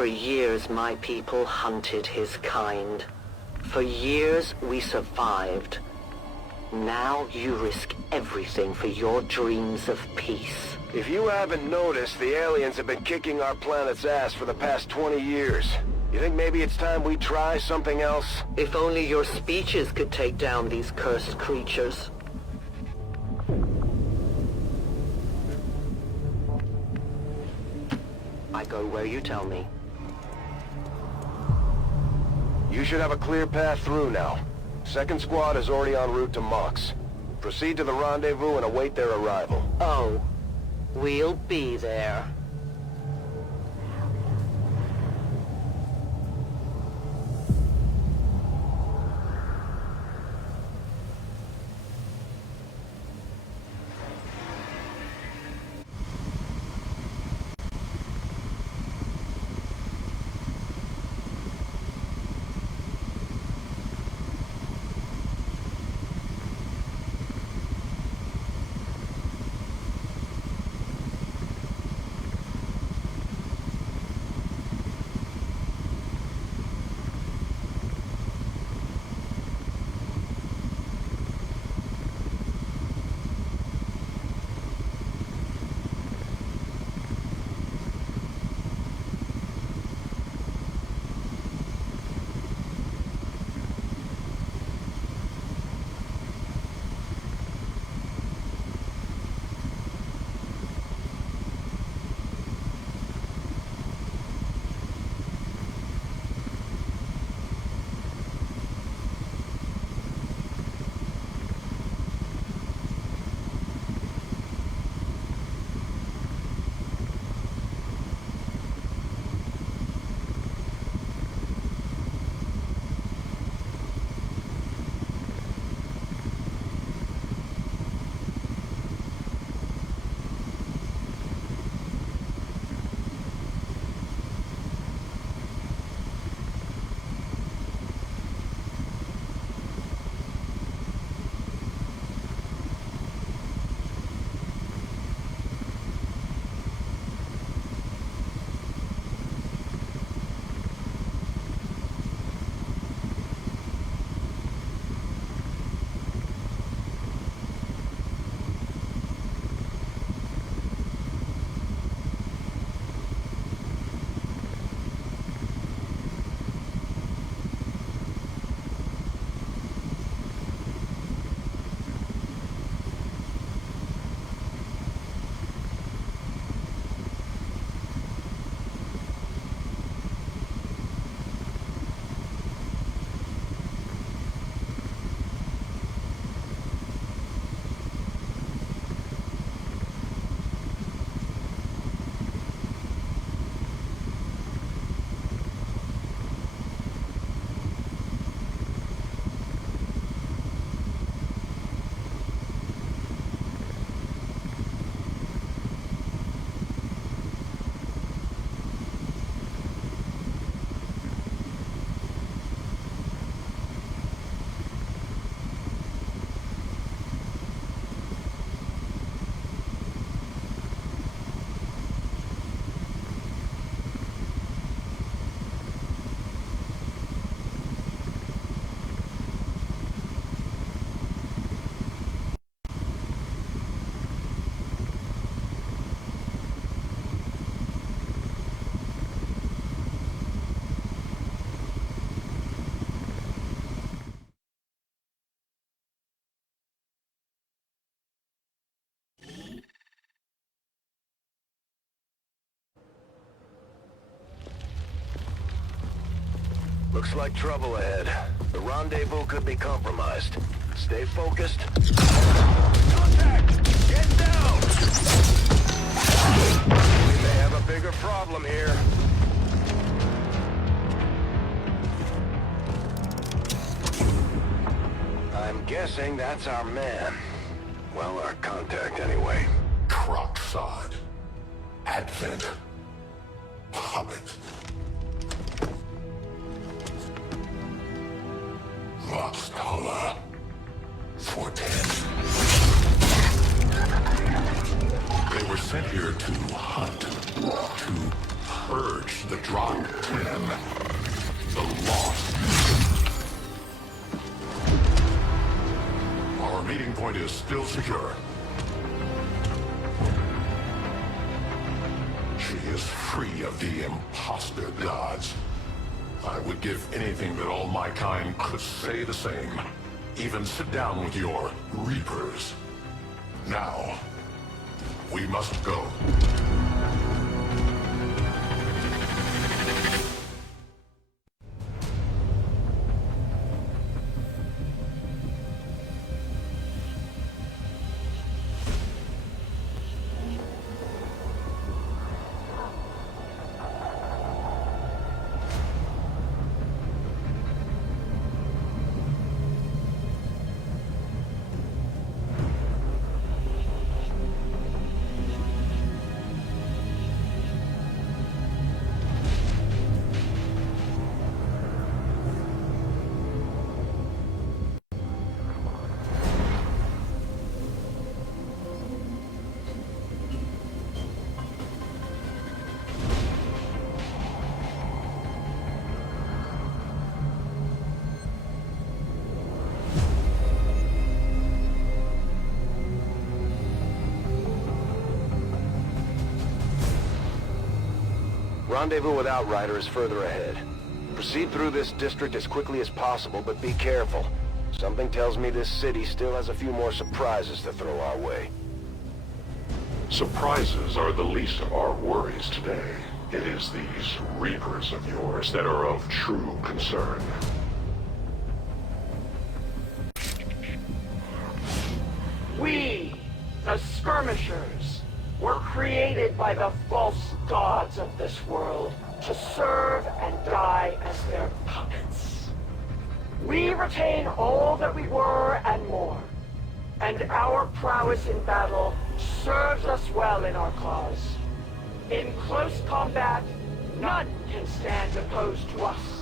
For years, my people hunted his kind. For years, we survived. Now you risk everything for your dreams of peace. If you haven't noticed, the aliens have been kicking our planet's ass for the past 20 years. You think maybe it's time we try something else? If only your speeches could take down these cursed creatures. I go where you tell me. You should have a clear path through now. Second squad is already en route to Mox. Proceed to the rendezvous and await their arrival. Oh, we'll be there. Looks like trouble ahead. The rendezvous could be compromised. Stay focused. Contact! Get down! We may have a bigger problem here. I'm guessing that's our man. Well, our contact anyway. Kroxod. Advent. Hobbit. Roxtala. Forten. They were sent here to hunt, to Purge the Drop 10. The Lost. Our meeting point is still secure. She is free of the imposter gods. I would give anything that all my kind could say the same. Even sit down with your Reapers. Now, we must go. Rendezvous with Outrider is further ahead. Proceed through this district as quickly as possible, but be careful. Something tells me this city still has a few more surprises to throw our way. Surprises are the least of our worries today. It is these Reapers of yours that are of true concern. We, the Skirmishers, were created by the false gods of this world to serve and die as their puppets. We retain all that we were and more, and our prowess in battle serves us well in our cause. In close combat, none can stand opposed to us.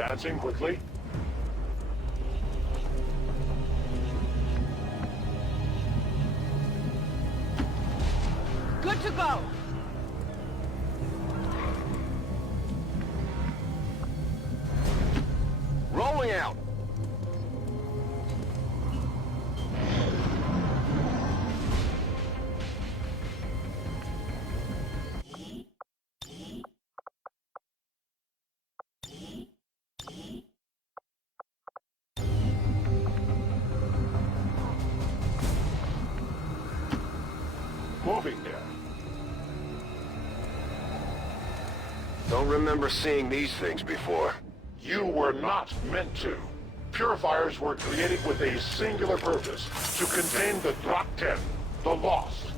Advancing quickly. Good to go. Rolling out. Moving there. Don't remember seeing these things before. You were not meant to. Purifiers were created with a singular purpose, to contain the Drak-10, the Lost.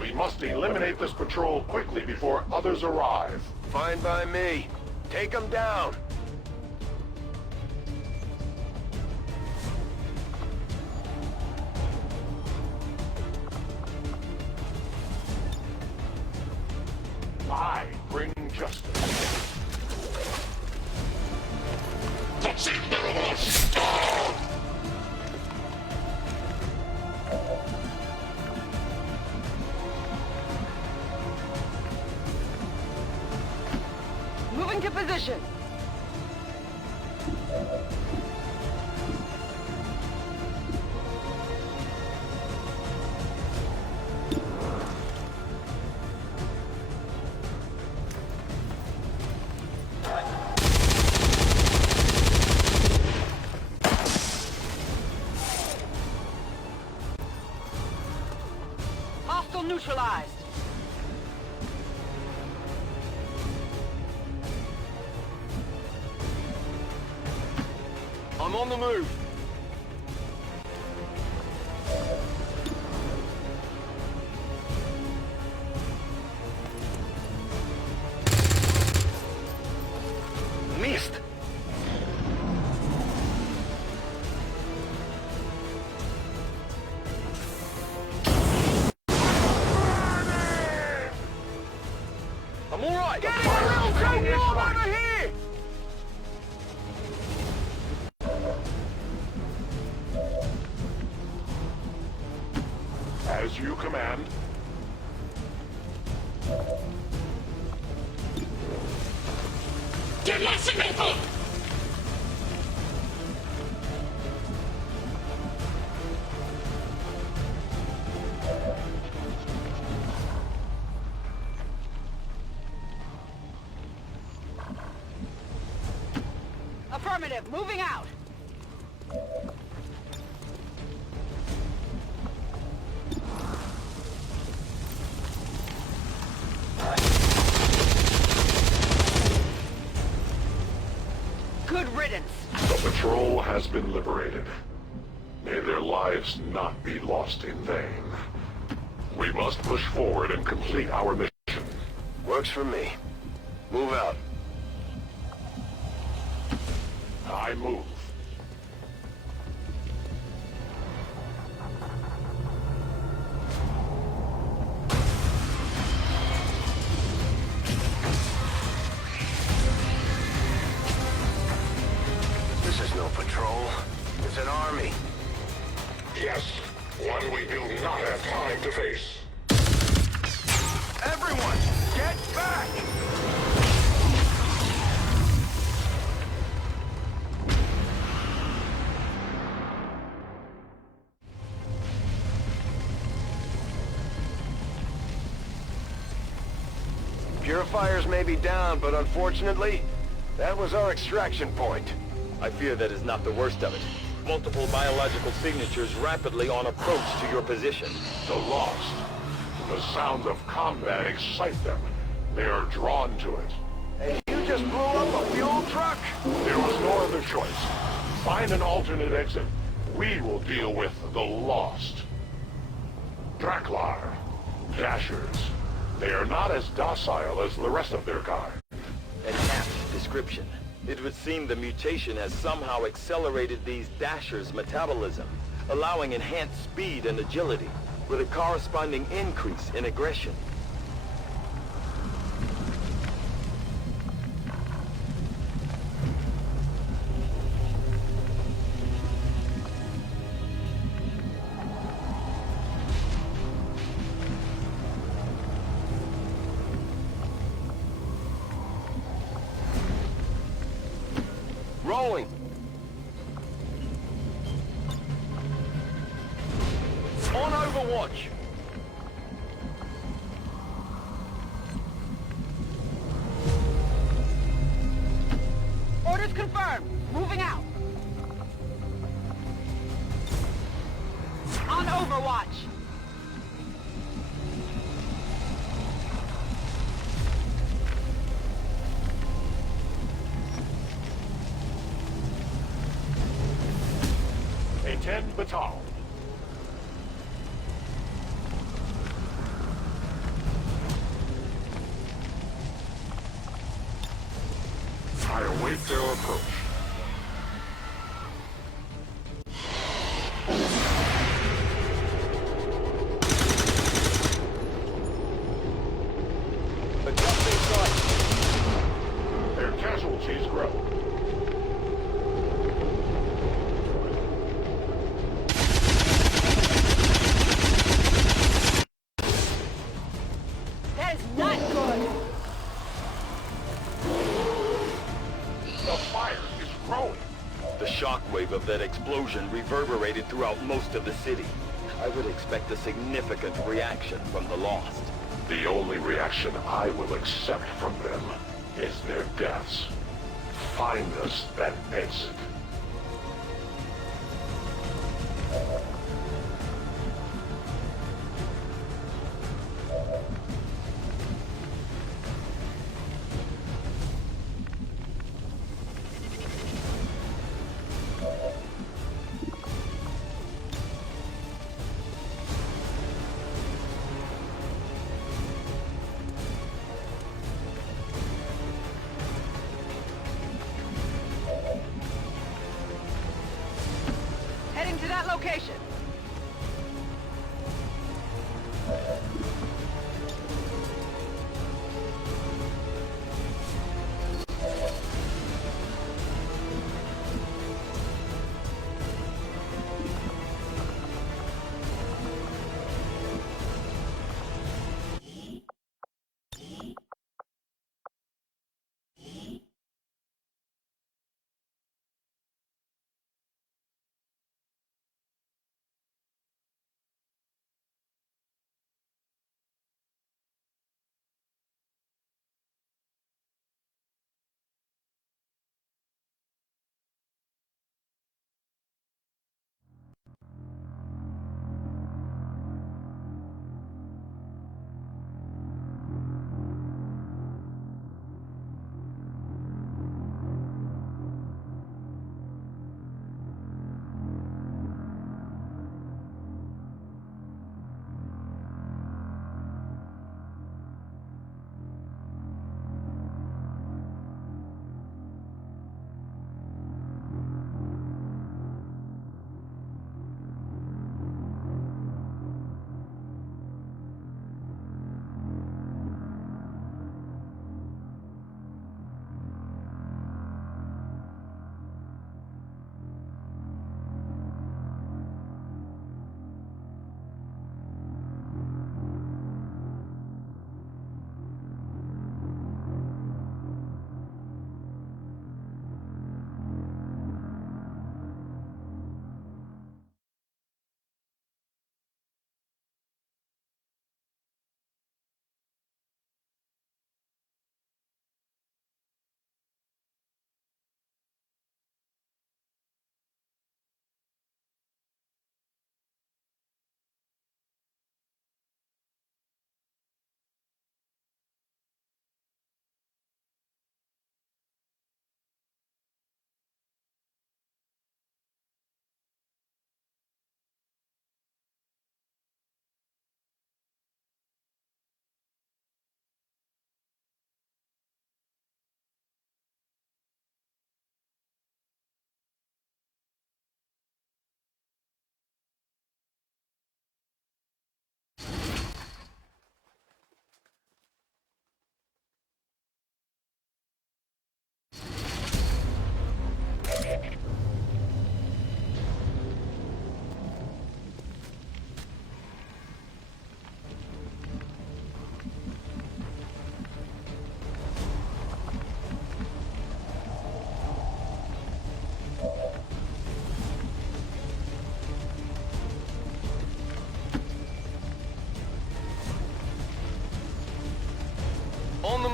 We must eliminate this patrol quickly before others arrive. Fine by me. Take them down. I bring justice. Moving to position. Hostile neutralized. I'm on the move. Missed. I'm all right. Get it! Over here! As you command. Affirmative. Moving out. Good riddance. The patrol has been liberated. May their lives not be lost in vain. We must push forward and complete our mission. Works for me. Move out. I move. This is no patrol. It's an army. Yes, one we do not have time to face. Everyone, get back! Purifiers may be down, but unfortunately, that was our extraction point. I fear that is not the worst of it. Multiple biological signatures rapidly on approach to your position. The Lost. The sounds of combat excite them. They are drawn to it. And you just blew up a fuel truck? There was no other choice. Find an alternate exit. We will deal with the Lost. Draklar. Dashers. They are not as docile as the rest of their kind. An apt description. It would seem the mutation has somehow accelerated these Dashers' metabolism, allowing enhanced speed and agility, with a corresponding increase in aggression. going. On Overwatch. Orders confirmed. Moving out. On Overwatch. A-10 Batal. I await their approach. Adjusting sight. Their casualties grow. That is not good. The fire is growing. The shockwave of that explosion reverberated throughout most of the city. I would expect a significant reaction from the Lost. The only reaction I will accept from them is their deaths. Find us that exit. Heading to that location.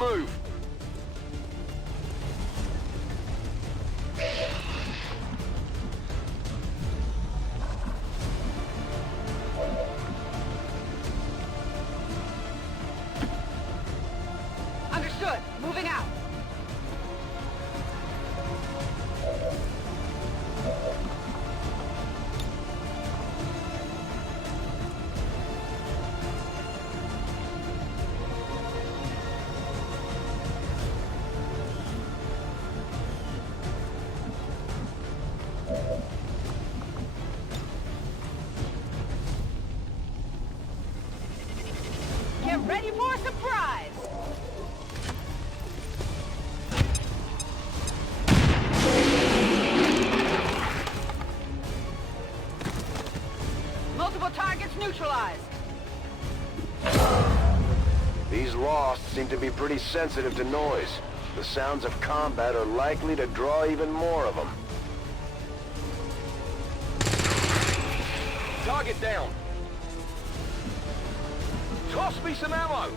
move. Understood. Moving out. Get ready for a surprise! Multiple targets neutralized. These Lost seem to be pretty sensitive to noise. The sounds of combat are likely to draw even more of them. Target down. Toss me some ammo.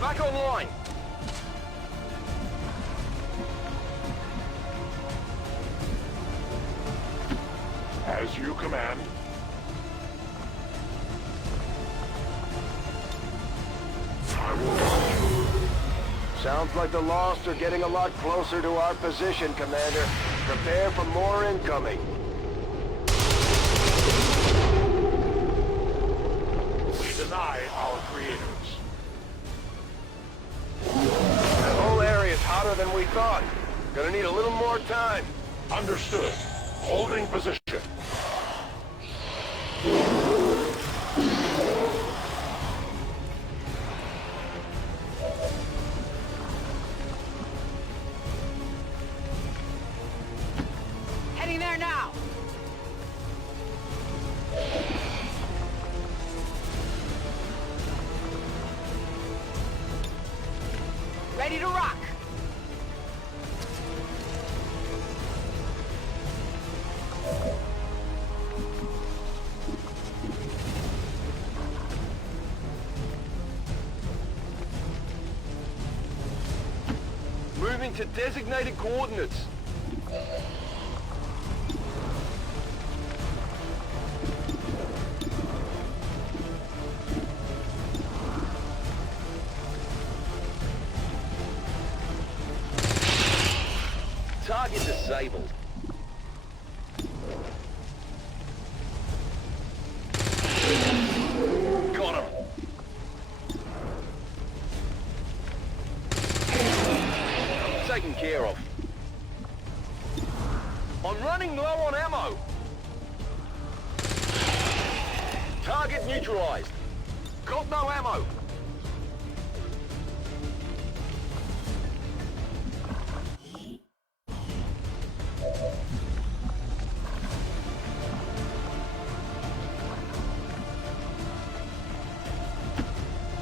Back online. As you command. I will. Sounds like the Lost are getting a lot closer to our position, Commander. Prepare for more incoming. We deny our creators. That whole area's hotter than we thought. Gonna need a little more time. Understood. Holding position. Heading there now. Ready to rock. Moving to designated coordinates. Target disabled. Got him. Taken care of. I'm running low on ammo. Target neutralized. Got no ammo.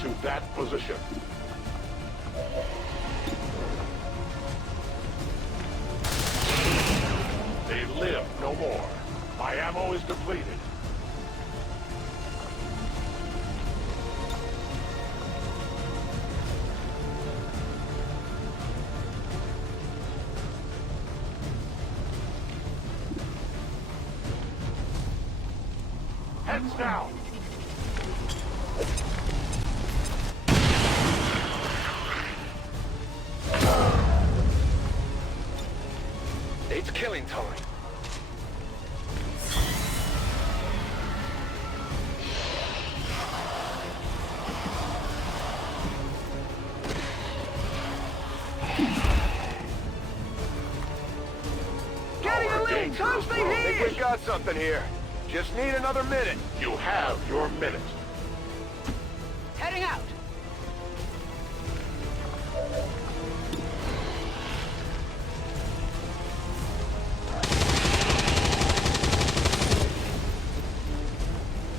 To that position. They live no more. My ammo is depleted. Heads down! It's killing time. Getting a lead! Toast me I think here! we've got something here. Just need another minute. You have your minute. Heading out.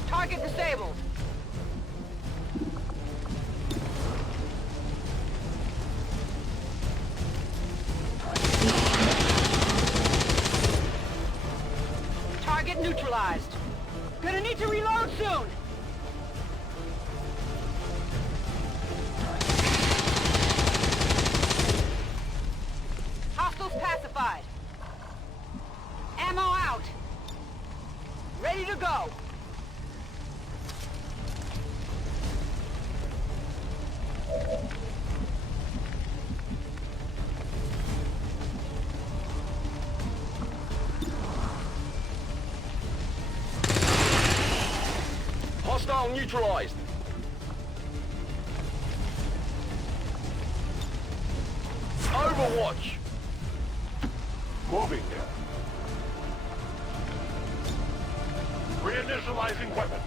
Target disabled. Target neutralized. Gonna need to reload soon. Hostiles pacified. Ammo out. Ready to go. Hostile neutralized. Overwatch. Moving there. Reinitializing weapon.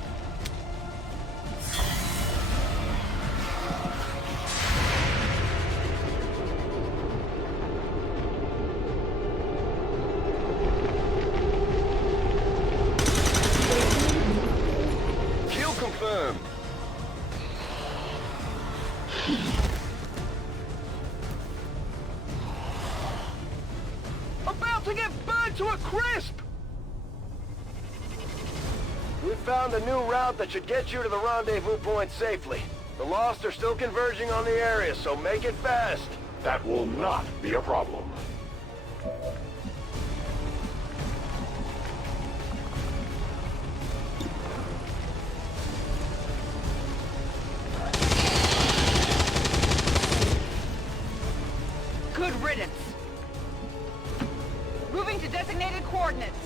Kill confirmed. About to get burned to a crisp! We found a new route that should get you to the rendezvous point safely. The Lost are still converging on the area, so make it fast. That will not be a problem. Good riddance. Moving to designated coordinates.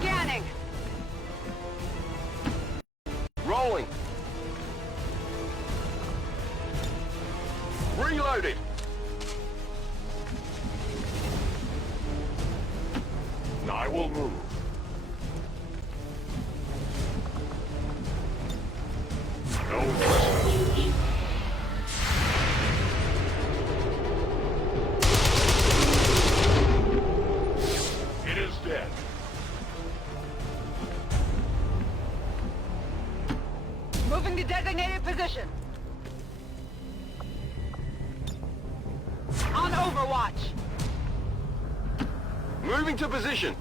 Scanning. Rolling. Reloaded. I will move. No trespassers. It is dead. Moving to designated position. On Overwatch. Moving to position.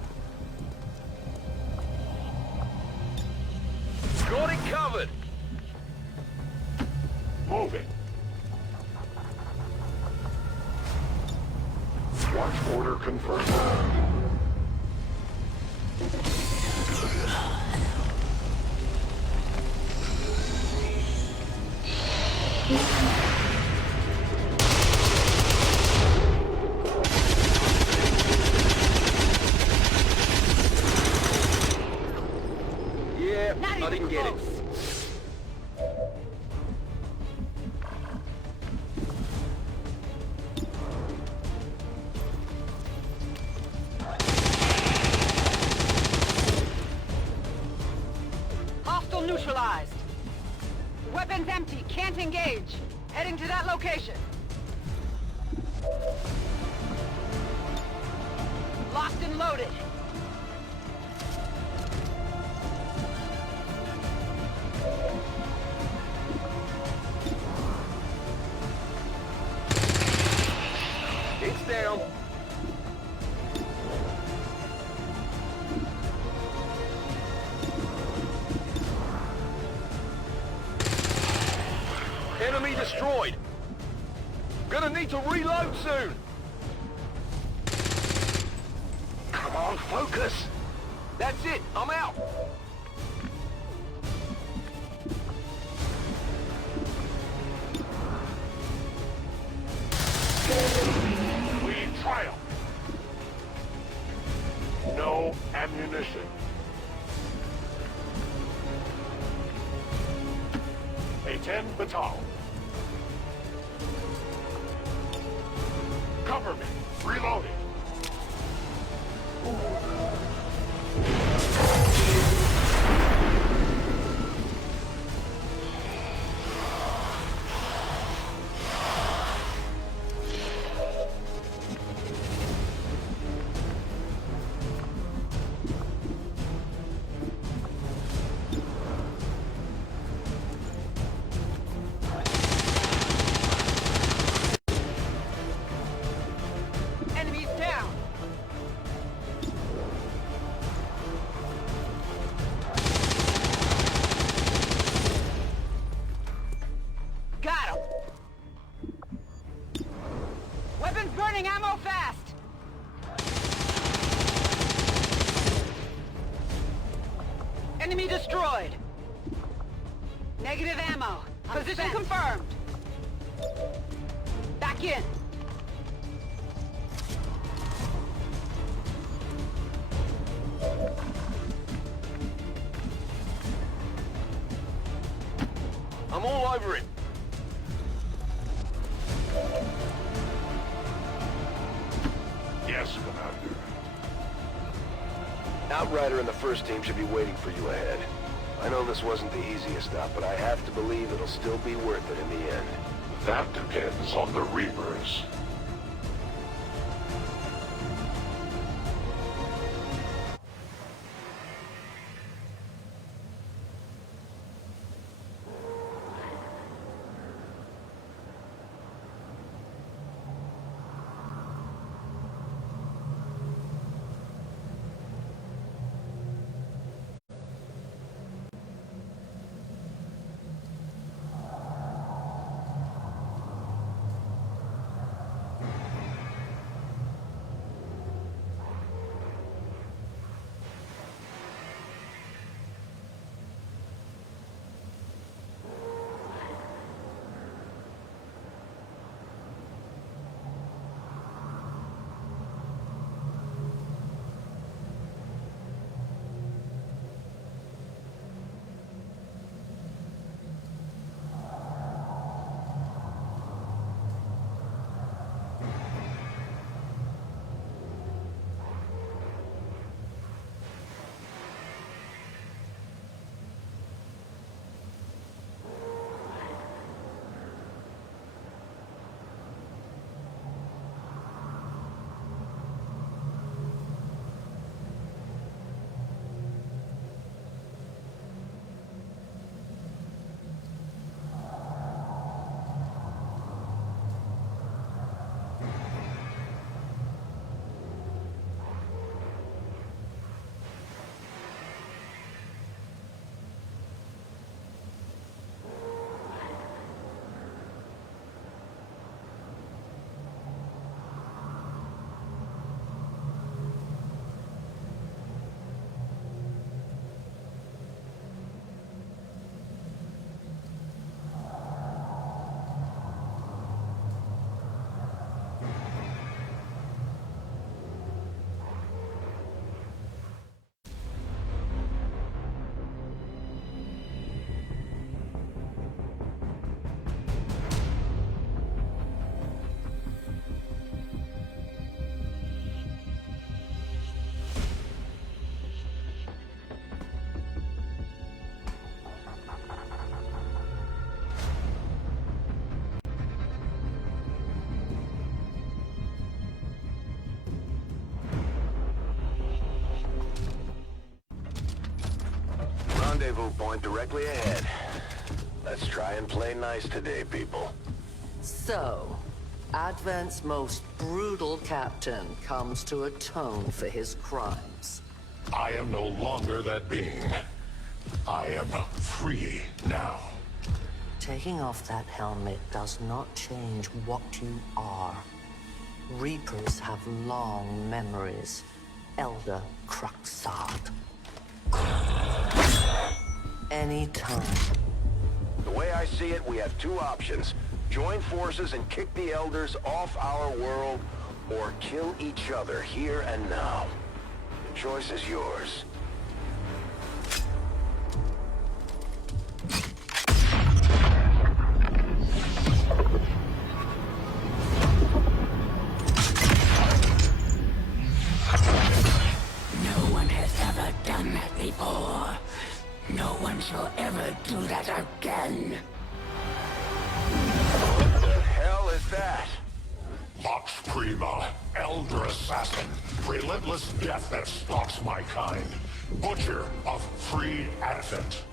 Got it covered. Moving. Watch order confirmed. Yeah, I didn't get it. Hostile neutralized. Weapons empty. Can't engage. Heading to that location. Locked and loaded. It's down. Enemy destroyed. Gonna need to reload soon. Come on, focus. That's it, I'm out! We triumph! No ammunition. A-10 Batal. Cover me. Reloading. Enemies down! Got him! Weapons burning, ammo fast! Enemy destroyed! Negative ammo. Position confirmed. Back in. I'm all over it. Yes, Commander. Outrider and the first team should be waiting for you ahead. I know this wasn't the easiest stop, but I have to believe it'll still be worth it in the end. That depends on the Reapers. Rendezvous point directly ahead. Let's try and play nice today, people. So, Advent's most brutal captain comes to atone for his crimes. I am no longer that being. I am free now. Taking off that helmet does not change what you are. Reapers have long memories. Elder Cruxard. Anytime. The way I see it, we have two options. Join forces and kick the Elders off our world, or kill each other here and now. The choice is yours. No one has ever done that before. No one shall ever do that again. What the hell is that? Vox Prima, Elder Assassin, relentless death that stalks my kind. Butcher of Freed Advent.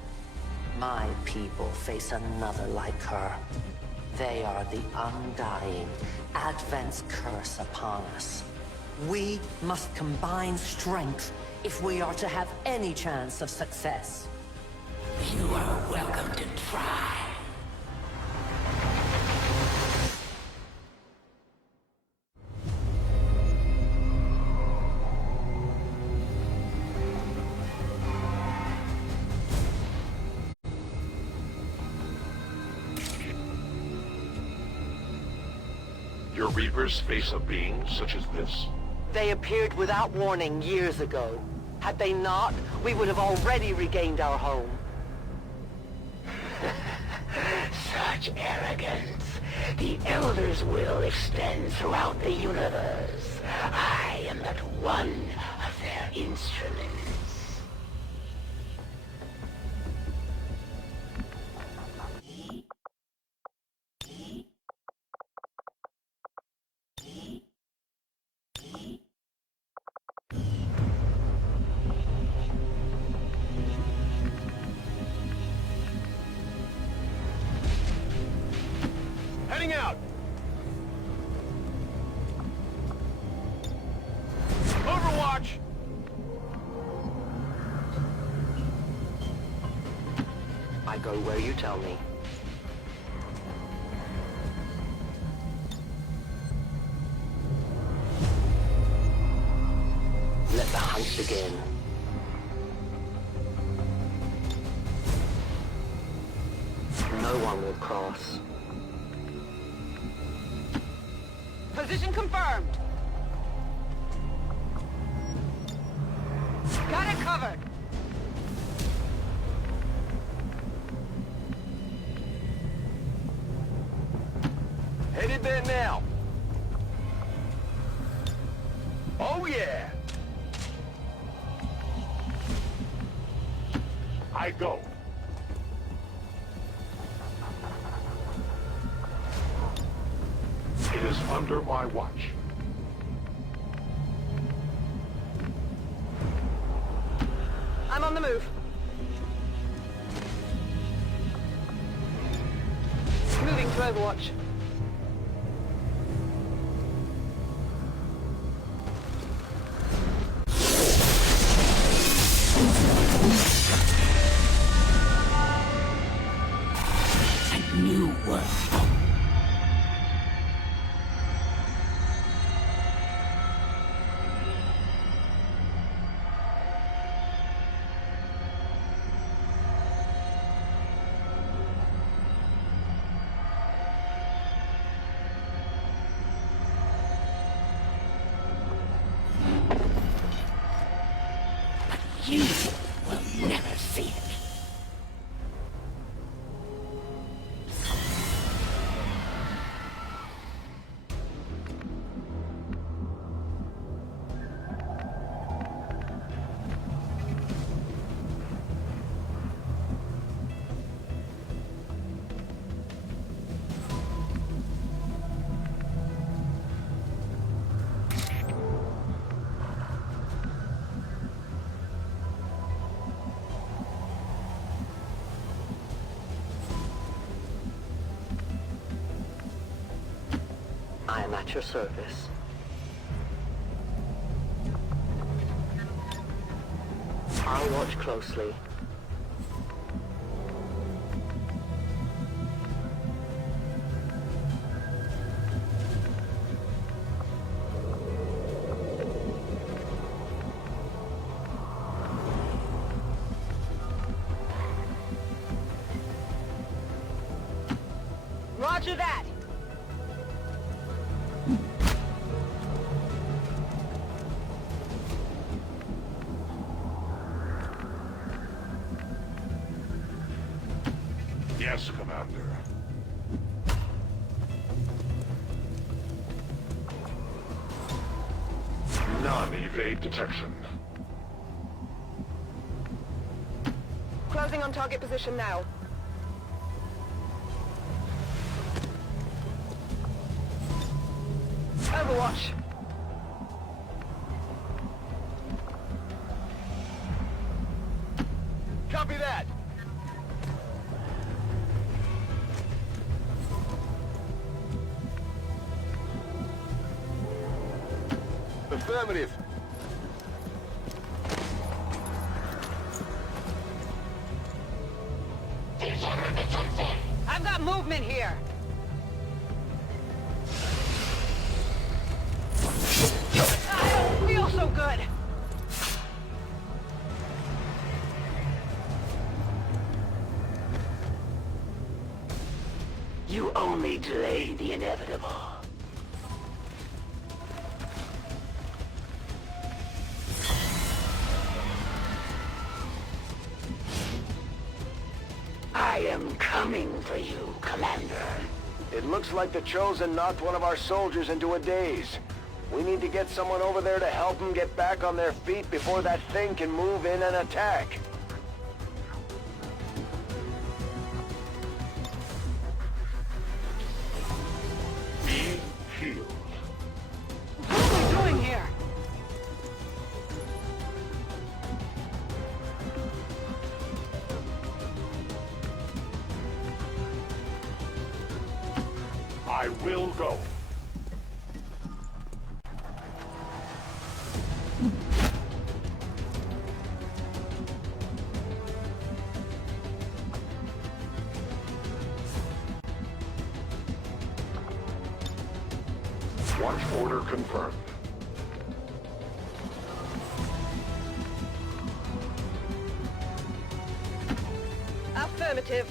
My people face another like her. They are the undying, Advent's curse upon us. We must combine strength if we are to have any chance of success. You are welcome to try. Your Reapers face a being such as this? They appeared without warning years ago. Had they not, we would have already regained our home. Such arrogance. The Elder's will extends throughout the universe. I am but one of their instruments. Heading out! Overwatch! I go where you tell me. Let the hunt begin. No one will cross. Position confirmed. Got it covered. Headed there now. Oh yeah! I go. It is under my watch. I'm on the move. Moving to Overwatch. A new world. You will never see it. I am at your service. I'll watch closely. Roger that! Yes, Commander. Non-evade detection. Closing on target position now. Overwatch. Copy that! Affirmative. I've got movement here. I don't feel so good. You only delay the inevitable. I am coming for you, Commander. It looks like the Chosen knocked one of our soldiers into a daze. We need to get someone over there to help them get back on their feet before that thing can move in and attack. Be healed. What are we doing here? I will go. Watch order confirmed. Affirmative.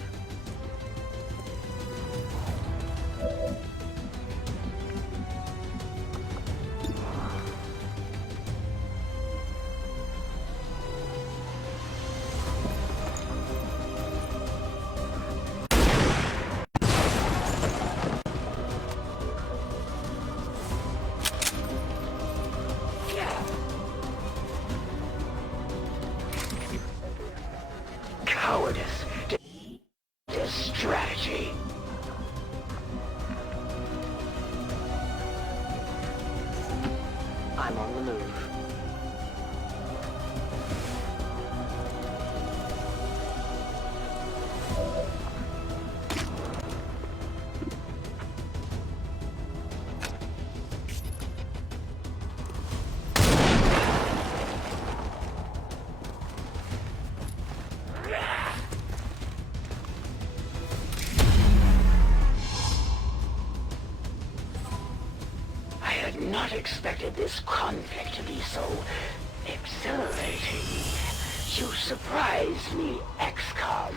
Cowardice. This strategy. I'm on the move. I had not expected this conflict to be so exhilarating. You surprised me, XCOM.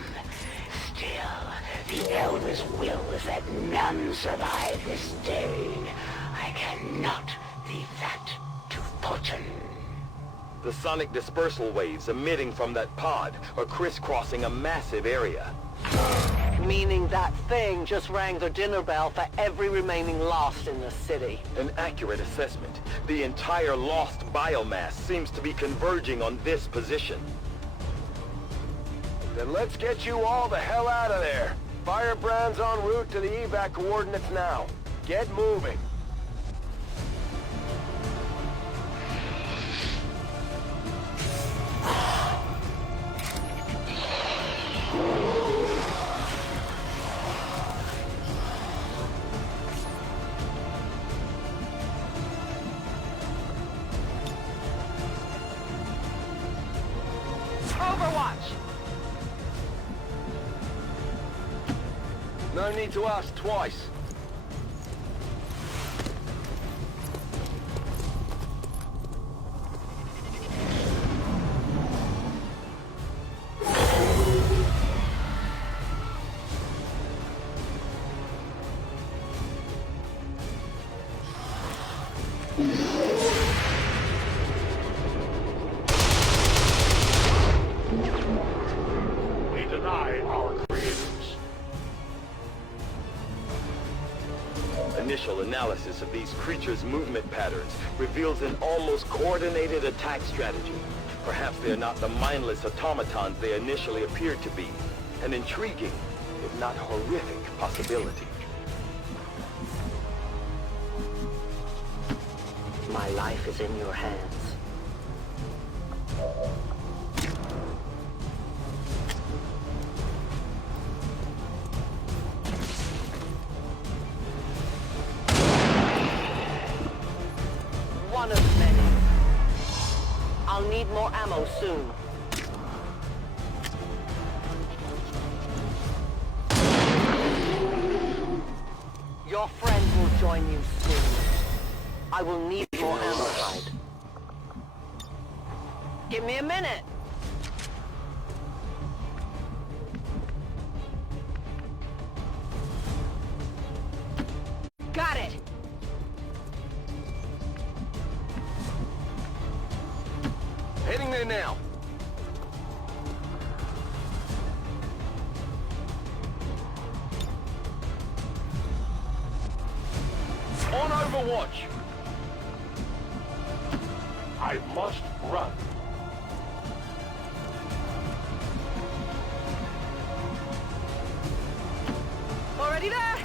Still, the Elder's will is that none survive this day. I cannot leave that to fortune. The sonic dispersal waves emitting from that pod are crisscrossing a massive area. Meaning that thing just rang the dinner bell for every remaining Lost in the city. An accurate assessment. The entire Lost biomass seems to be converging on this position. Then let's get you all the hell out of there. Firebrand's en route to the evac coordinates now. Get moving. Overwatch. No need to ask twice. We deny our creators. Initial analysis of these creatures' movement patterns reveals an almost coordinated attack strategy. Perhaps they're not the mindless automatons they initially appeared to be. An intriguing, if not horrific, possibility. My life is in your hands. One of many. I'll need more ammo soon. Your friend will join you soon. I will need more ammo. Give me a minute. Got it. Heading there now. On Overwatch. I must run. Already there?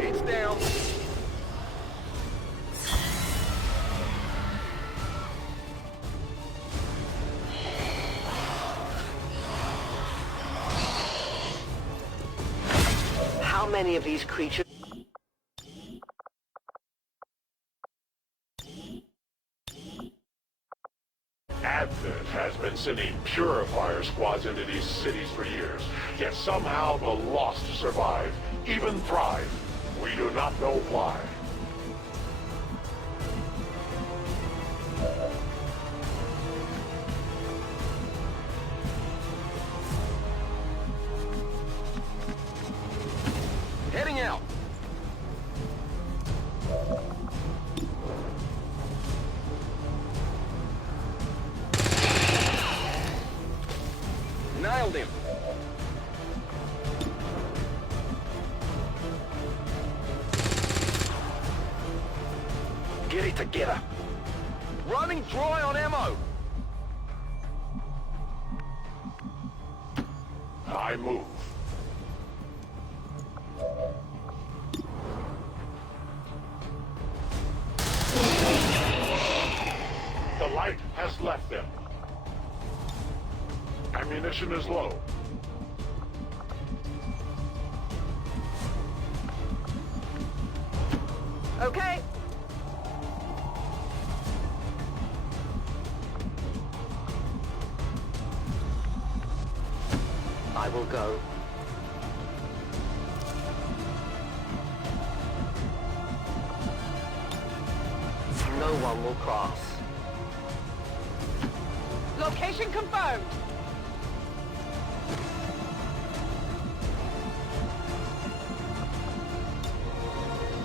It's down. How many of these creatures? Advent has been sending purifier squads into these cities for years, yet somehow the Lost survive, even thrive. We do not know why. Heading out. Nailed him. Get it together. Running dry on ammo. I move. The light has left them. Ammunition is low. Okay. I will go. No one will cross. Location confirmed.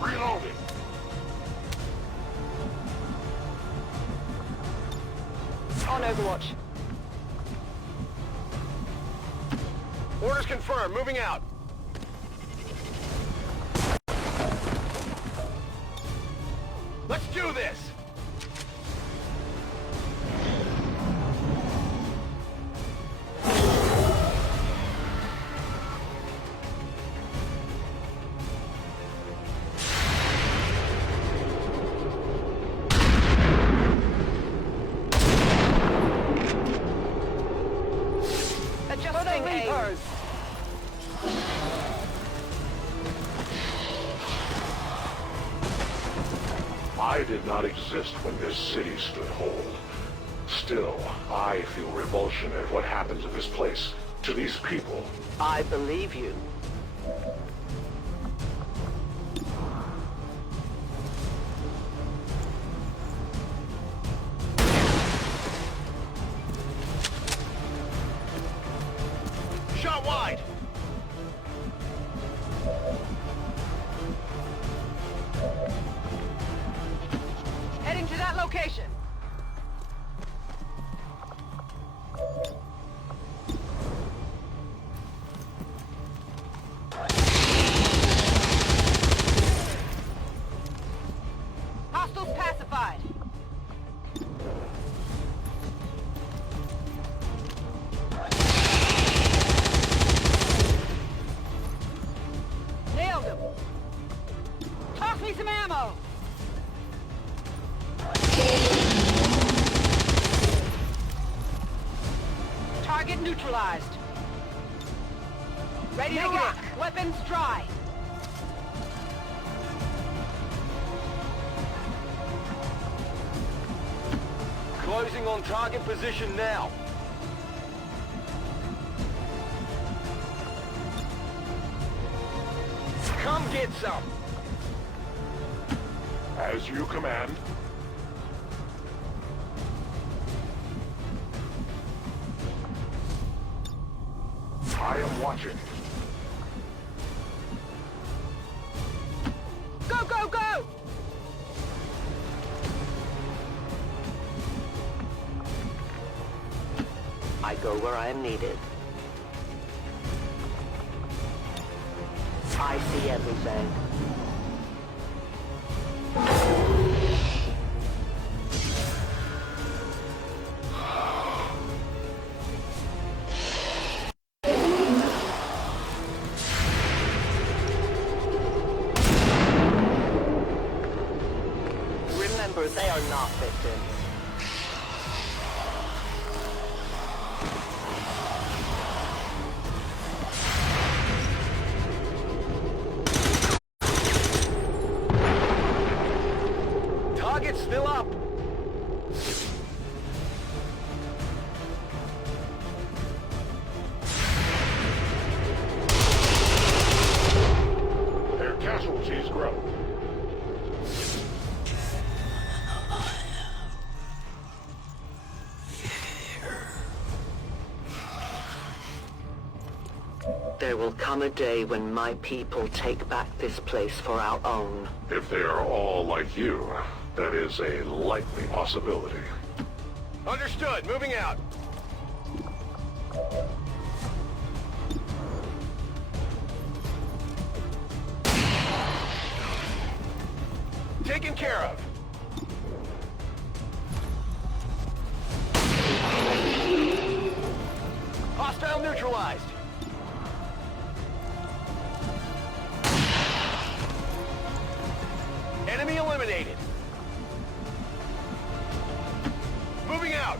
Reloading. On Overwatch. Orders confirmed. Moving out. Let's do this. Adjusting aim. I did not exist when this city stood whole. Still, I feel revulsion at what happened to this place, to these people. I believe you. location. Hostiles pacified. Nailed him. Toss me some ammo. Target neutralized. Ready to rock. Weapons dry. Closing on target position now. Come get some. As you command. I am watching. Go, go, go! I go where I am needed. I see everything. Remember, they are not victims. Target's still up. Their casualties grow. There will come a day when my people take back this place for our own. If they are all like you, that is a likely possibility. Understood. Moving out. Taken care of. Hostile neutralized. Enemy eliminated. Moving out.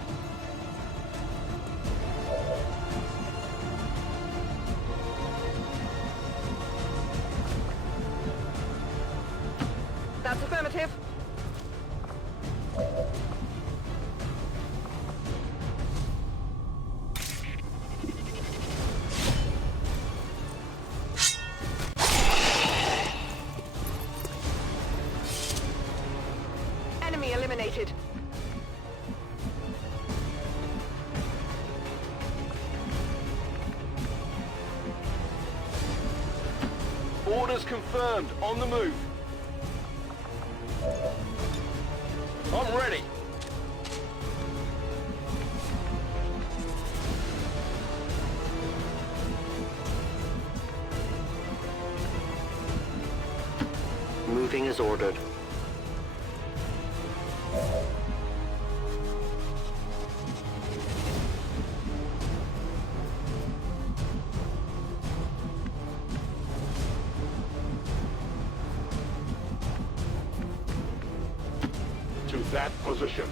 That's affirmative. Enemy eliminated. Orders confirmed. On the move. I'm ready. Moving as ordered. To that position.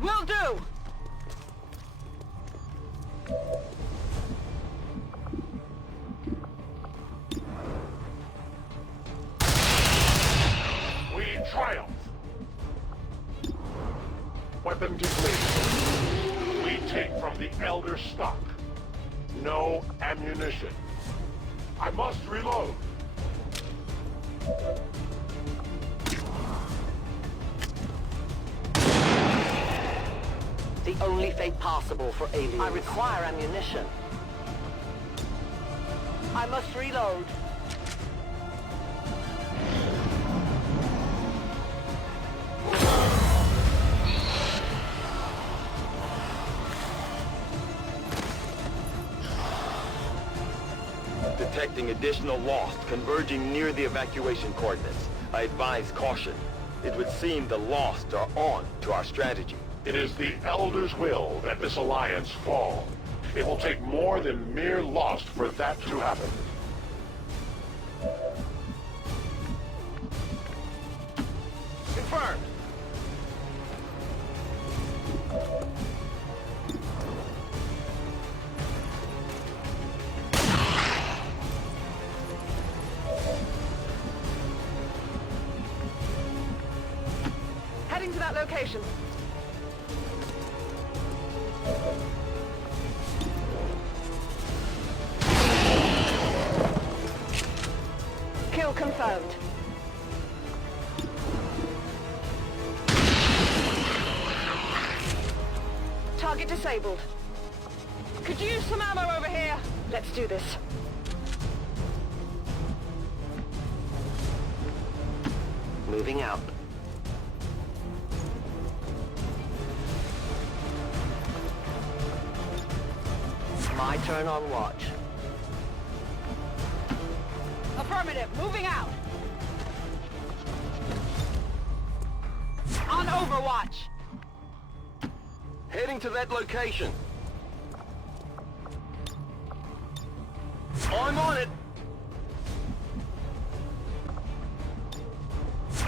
Will do! We triumph. Weapon depleted. We take from the Elder stock. No ammunition. I must reload. The the only fate possible for aliens. I require ammunition. I must reload. Detecting additional Lost converging near the evacuation coordinates. I advise caution. It would seem the Lost are on to our strategy. It is the Elder's will that this alliance fall. It will take more than mere Lost for that to happen. Confirmed. Heading to that location. Kill confirmed. Target disabled. Could you use some ammo over here? Let's do this. Moving out. My turn on watch. Affirmative. Moving out. On Overwatch. Heading to that location. I'm on it.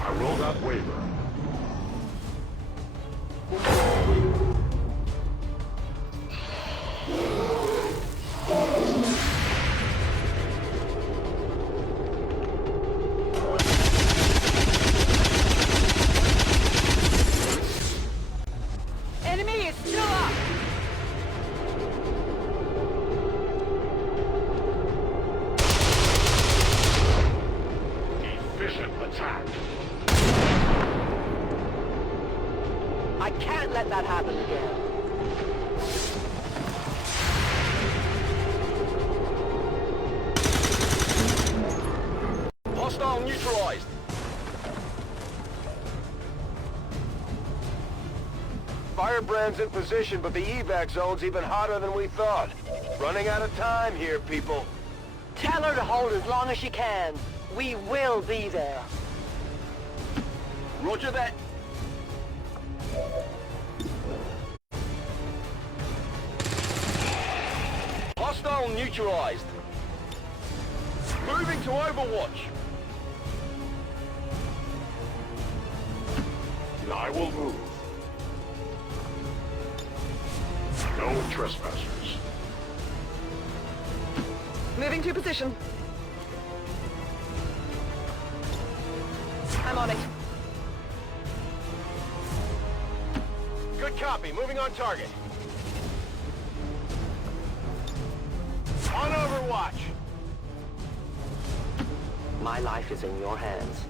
I will not waver. Enemy is still up. Efficient attack. I can't let that happen again. Hostile neutralized. Firebrand's in position, but the evac zone's even hotter than we thought. Running out of time here, people. Tell her to hold as long as she can. We will be there. Roger that. Hostile neutralized. Moving to Overwatch. I will move. No trespassers. Moving to position. I'm on it. Good copy. Moving on target. On Overwatch. My life is in your hands.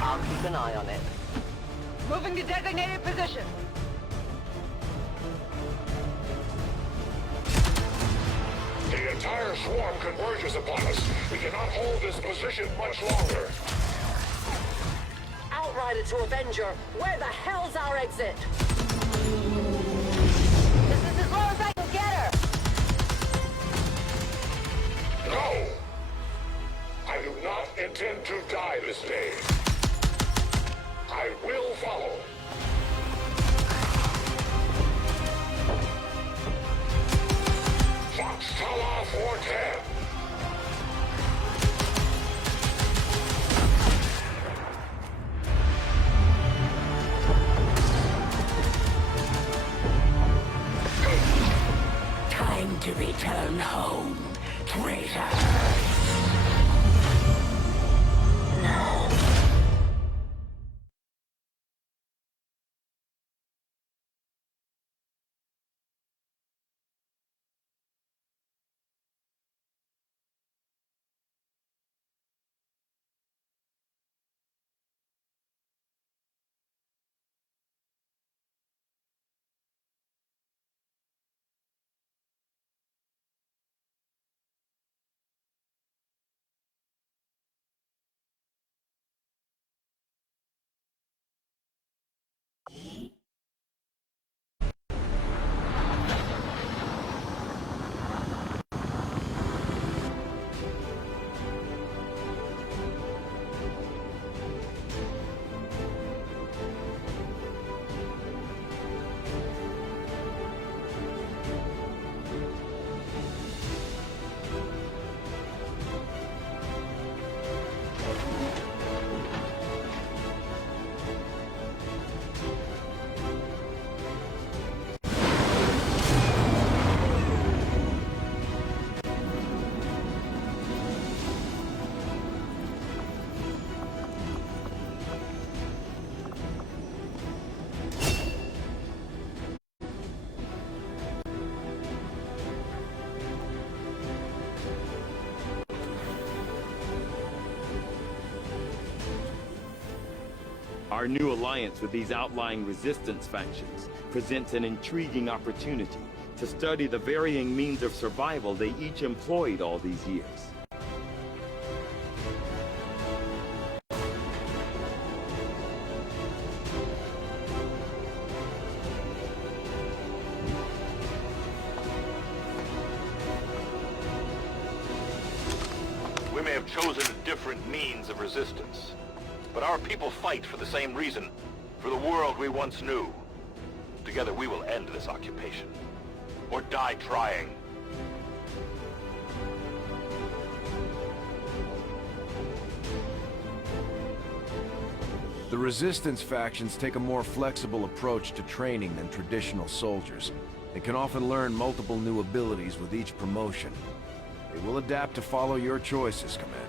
I'll keep an eye on it. Moving to designated position. The entire swarm converges upon us. We cannot hold this position much longer. Outrider to Avenger, where the hell's our exit? This is as low as I can get her. No! I do not intend to die this day. I will follow. Fox Tala 410. Time to return home, traitor. Our new alliance with these outlying resistance factions presents an intriguing opportunity to study the varying means of survival they each employed all these years. We may have chosen a different means of resistance, but our people fight for the same reason, for the world we once knew. Together we will end this occupation, or die trying. The Resistance factions take a more flexible approach to training than traditional soldiers, and can often learn multiple new abilities with each promotion. They will adapt to follow your choices, Commander.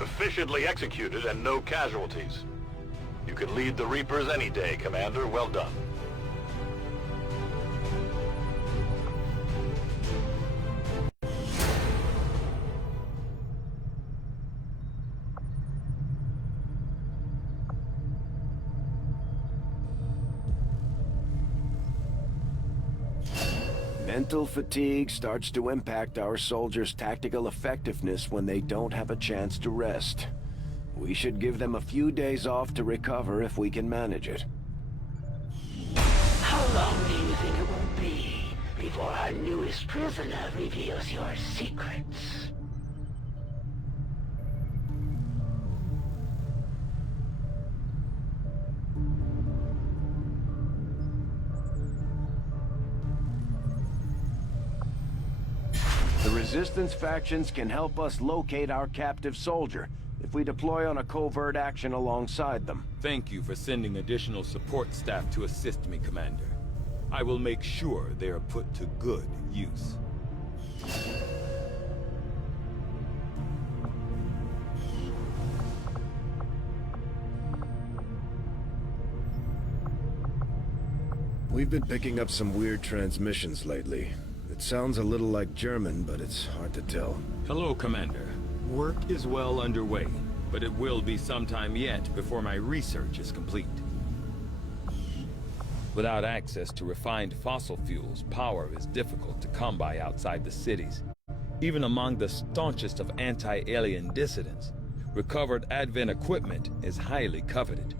Efficiently executed and no casualties. You can lead the Reapers any day, Commander. Well done. Mental fatigue starts to impact our soldiers' tactical effectiveness when they don't have a chance to rest. We should give them a few days off to recover if we can manage it. How long do you think it will be before our newest prisoner reveals your secrets? Resistance factions can help us locate our captive soldier if we deploy on a covert action alongside them. Thank you for sending additional support staff to assist me, Commander. I will make sure they are put to good use. We've been picking up some weird transmissions lately. It sounds a little like German, but it's hard to tell. Hello, Commander. Work is well underway, but it will be some time yet before my research is complete. Without access to refined fossil fuels, power is difficult to come by outside the cities. Even among the staunchest of anti-alien dissidents, recovered Advent equipment is highly coveted.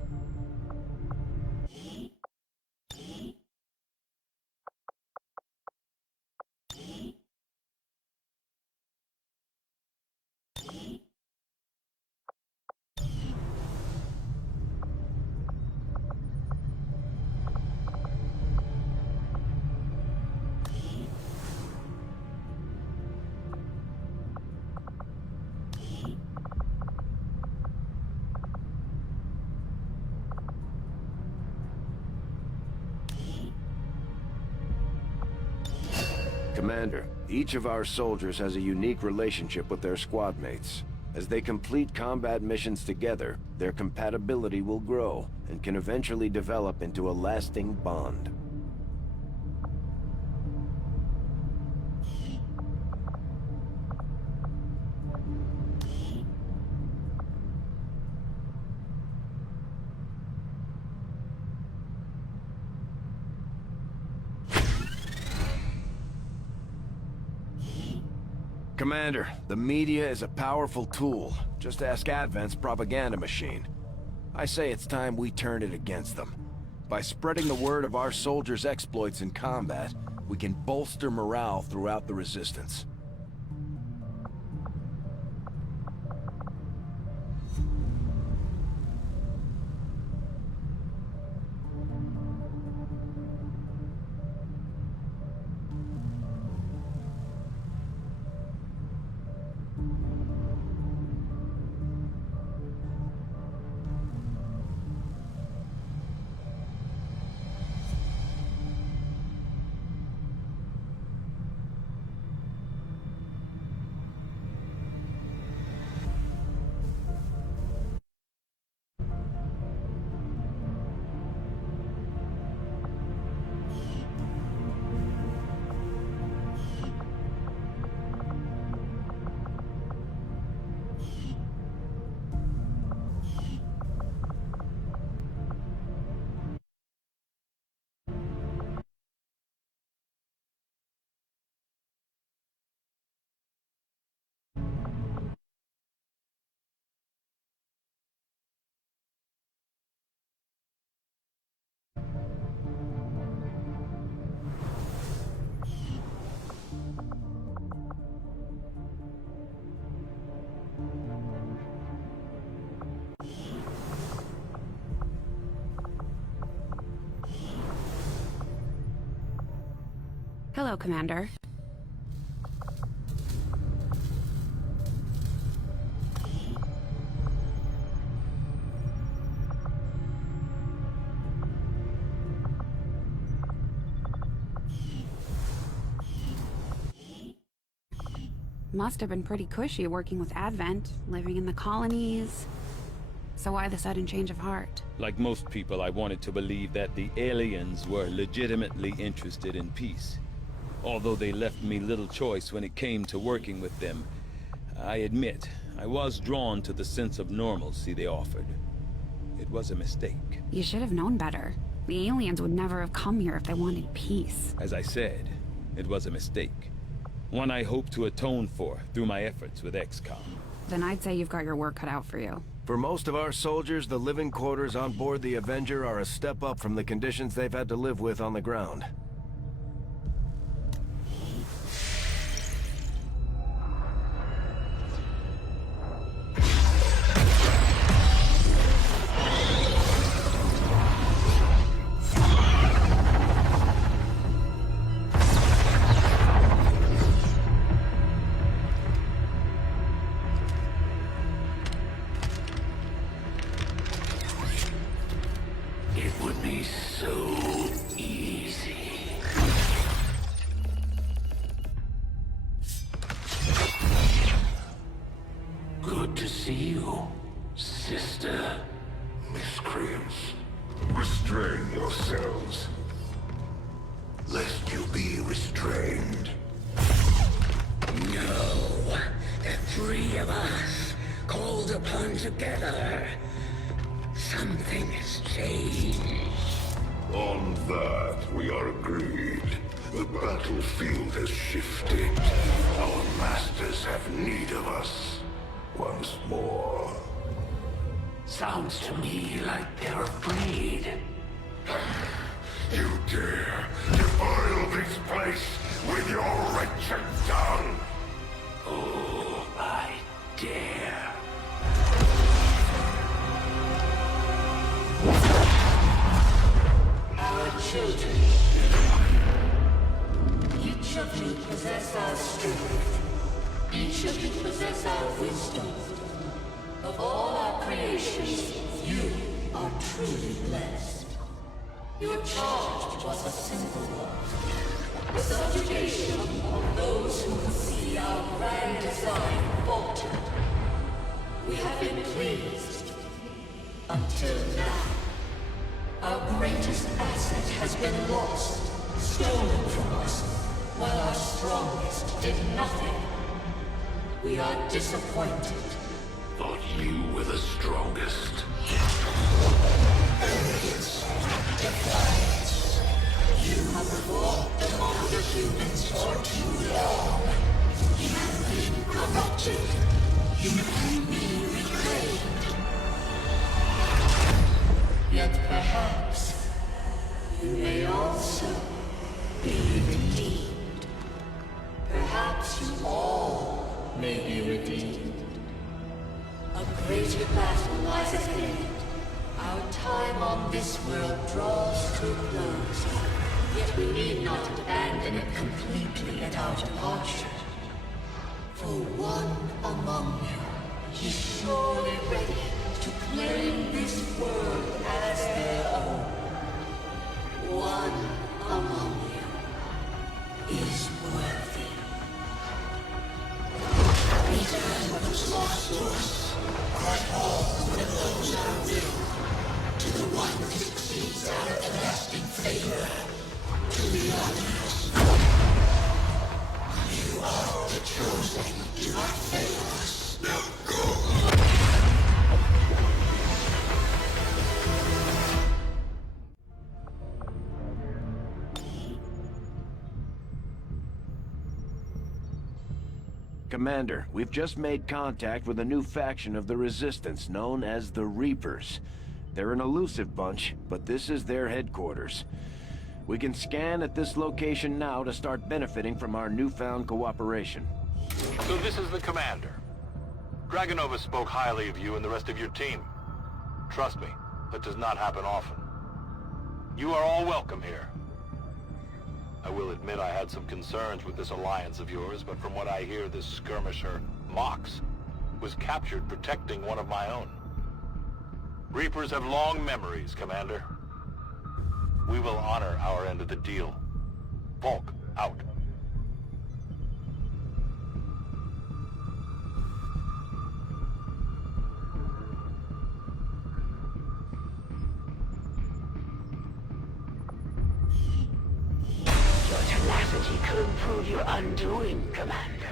Commander, each of our soldiers has a unique relationship with their squad mates. As they complete combat missions together, their compatibility will grow and can eventually develop into a lasting bond. Commander, the media is a powerful tool. Just ask Advent's propaganda machine. I say it's time we turn it against them. By spreading the word of our soldiers' exploits in combat, we can bolster morale throughout the Resistance. Hello, Commander. Must have been pretty cushy working with Advent, living in the colonies. So why the sudden change of heart? Like most people, I wanted to believe that the aliens were legitimately interested in peace. Although they left me little choice when it came to working with them, I admit, I was drawn to the sense of normalcy they offered. It was a mistake. You should have known better. The aliens would never have come here if they wanted peace. As I said, it was a mistake. One I hope to atone for through my efforts with XCOM. Then I'd say you've got your work cut out for you. For most of our soldiers, the living quarters on board the Avenger are a step up from the conditions they've had to live with on the ground. It would be so easy. Good to see you, sister. Miscreants, restrain yourselves. Lest you be restrained. No, the three of us, called upon together. Something has changed. On that, we are agreed. The battlefield has shifted. Our masters have need of us. Once more. Sounds to me like they're afraid. You dare defile this place with your wretched tongue? Oh, I dare. Our children. Each of you possess our strength. Each of you possess our wisdom. Of all our creations, you are truly blessed. Your charge was a simple one. The subjugation of those who would see our grand design falter. We have been pleased. Until now. Our greatest asset has been lost, stolen from us, while our strongest did nothing. We are disappointed. Thought you were the strongest. Arrogance, defiance. You have fought among the humans for too long. You have been corrupted. You can be reclaimed. Yet perhaps you may also be redeemed. Perhaps you all may be redeemed. A greater battle lies ahead. Our time on this world draws to a close. Yet we need not abandon it completely at our departure. For one among you is surely ready to claim this world as their own. One among you is worthy. Return what was lost to us. Grant all that those our will. To the one who succeeds our everlasting favor. To the others. You are the chosen. Do not fail us. Now go. Commander, we've just made contact with a new faction of the Resistance known as the Reapers. They're an elusive bunch, but this is their headquarters. We can scan at this location now to start benefiting from our newfound cooperation. So this is the Commander. Dragonova spoke highly of you and the rest of your team. Trust me, that does not happen often. You are all welcome here. I will admit I had some concerns with this alliance of yours, but from what I hear, this skirmisher, Mox, was captured protecting one of my own. Reapers have long memories, Commander. We will honor our end of the deal. Volk, out. Tenacity could prove your undoing, Commander.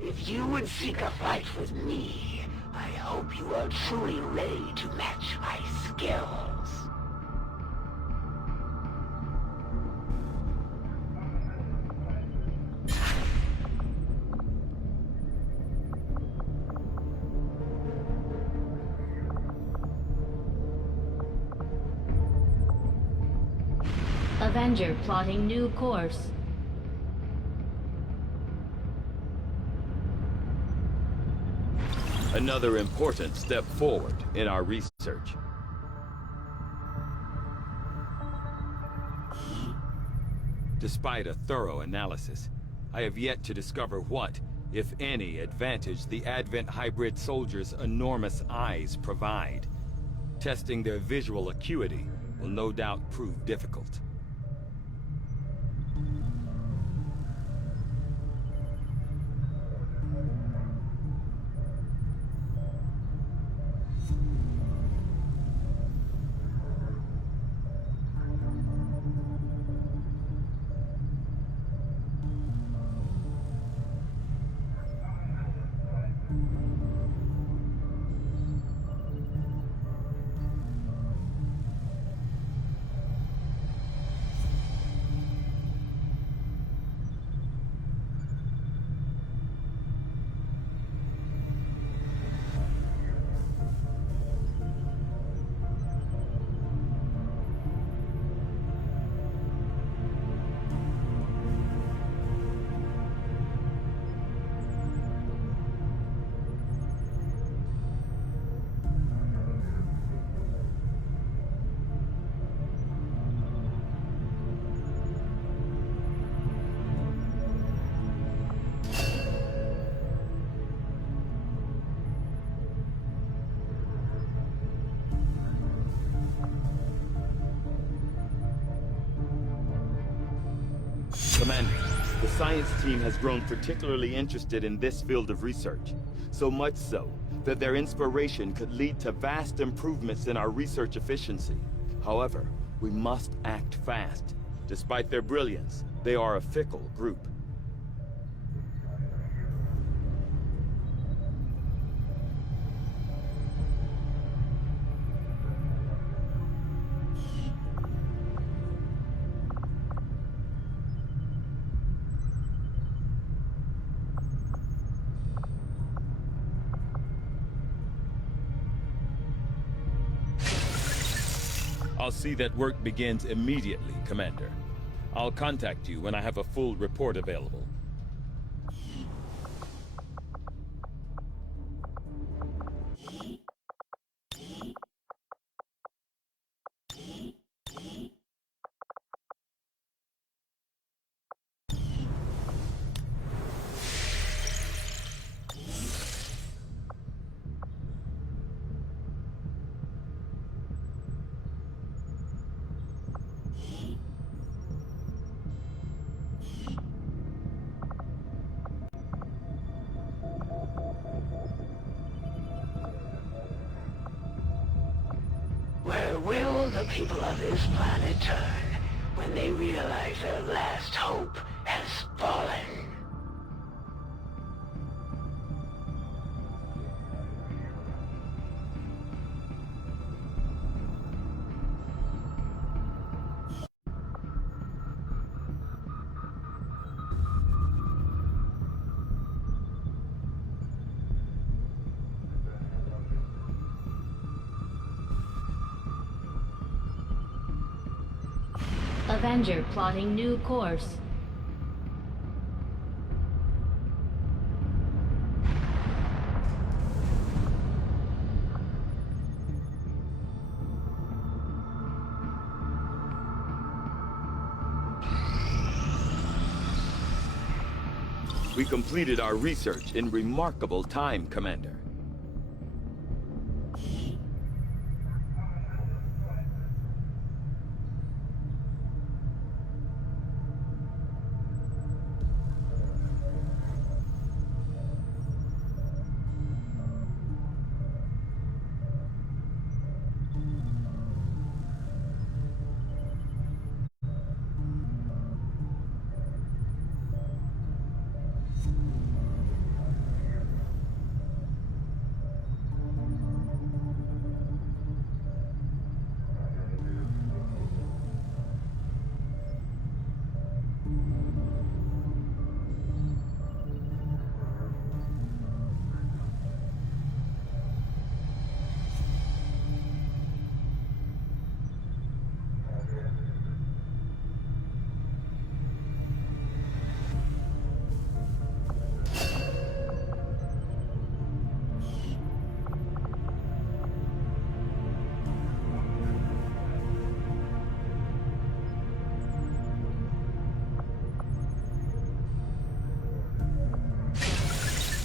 If you would seek a fight with me, I hope you are truly ready to match my skills. Avenger plotting new course. Another important step forward in our research. Despite a thorough analysis, I have yet to discover what, if any, advantage the Advent hybrid soldiers' enormous eyes provide. Testing their visual acuity will no doubt prove difficult. Commander, the science team has grown particularly interested in this field of research. So much so, that their inspiration could lead to vast improvements in our research efficiency. However, we must act fast. Despite their brilliance, they are a fickle group. I'll see that work begins immediately, Commander. I'll contact you when I have a full report available. Where will the people of this planet turn when they realize their last hope has fallen? Avenger plotting new course. We completed our research in remarkable time, Commander.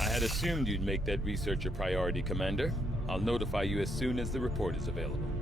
I had assumed you'd make that research a priority, Commander. I'll notify you as soon as the report is available.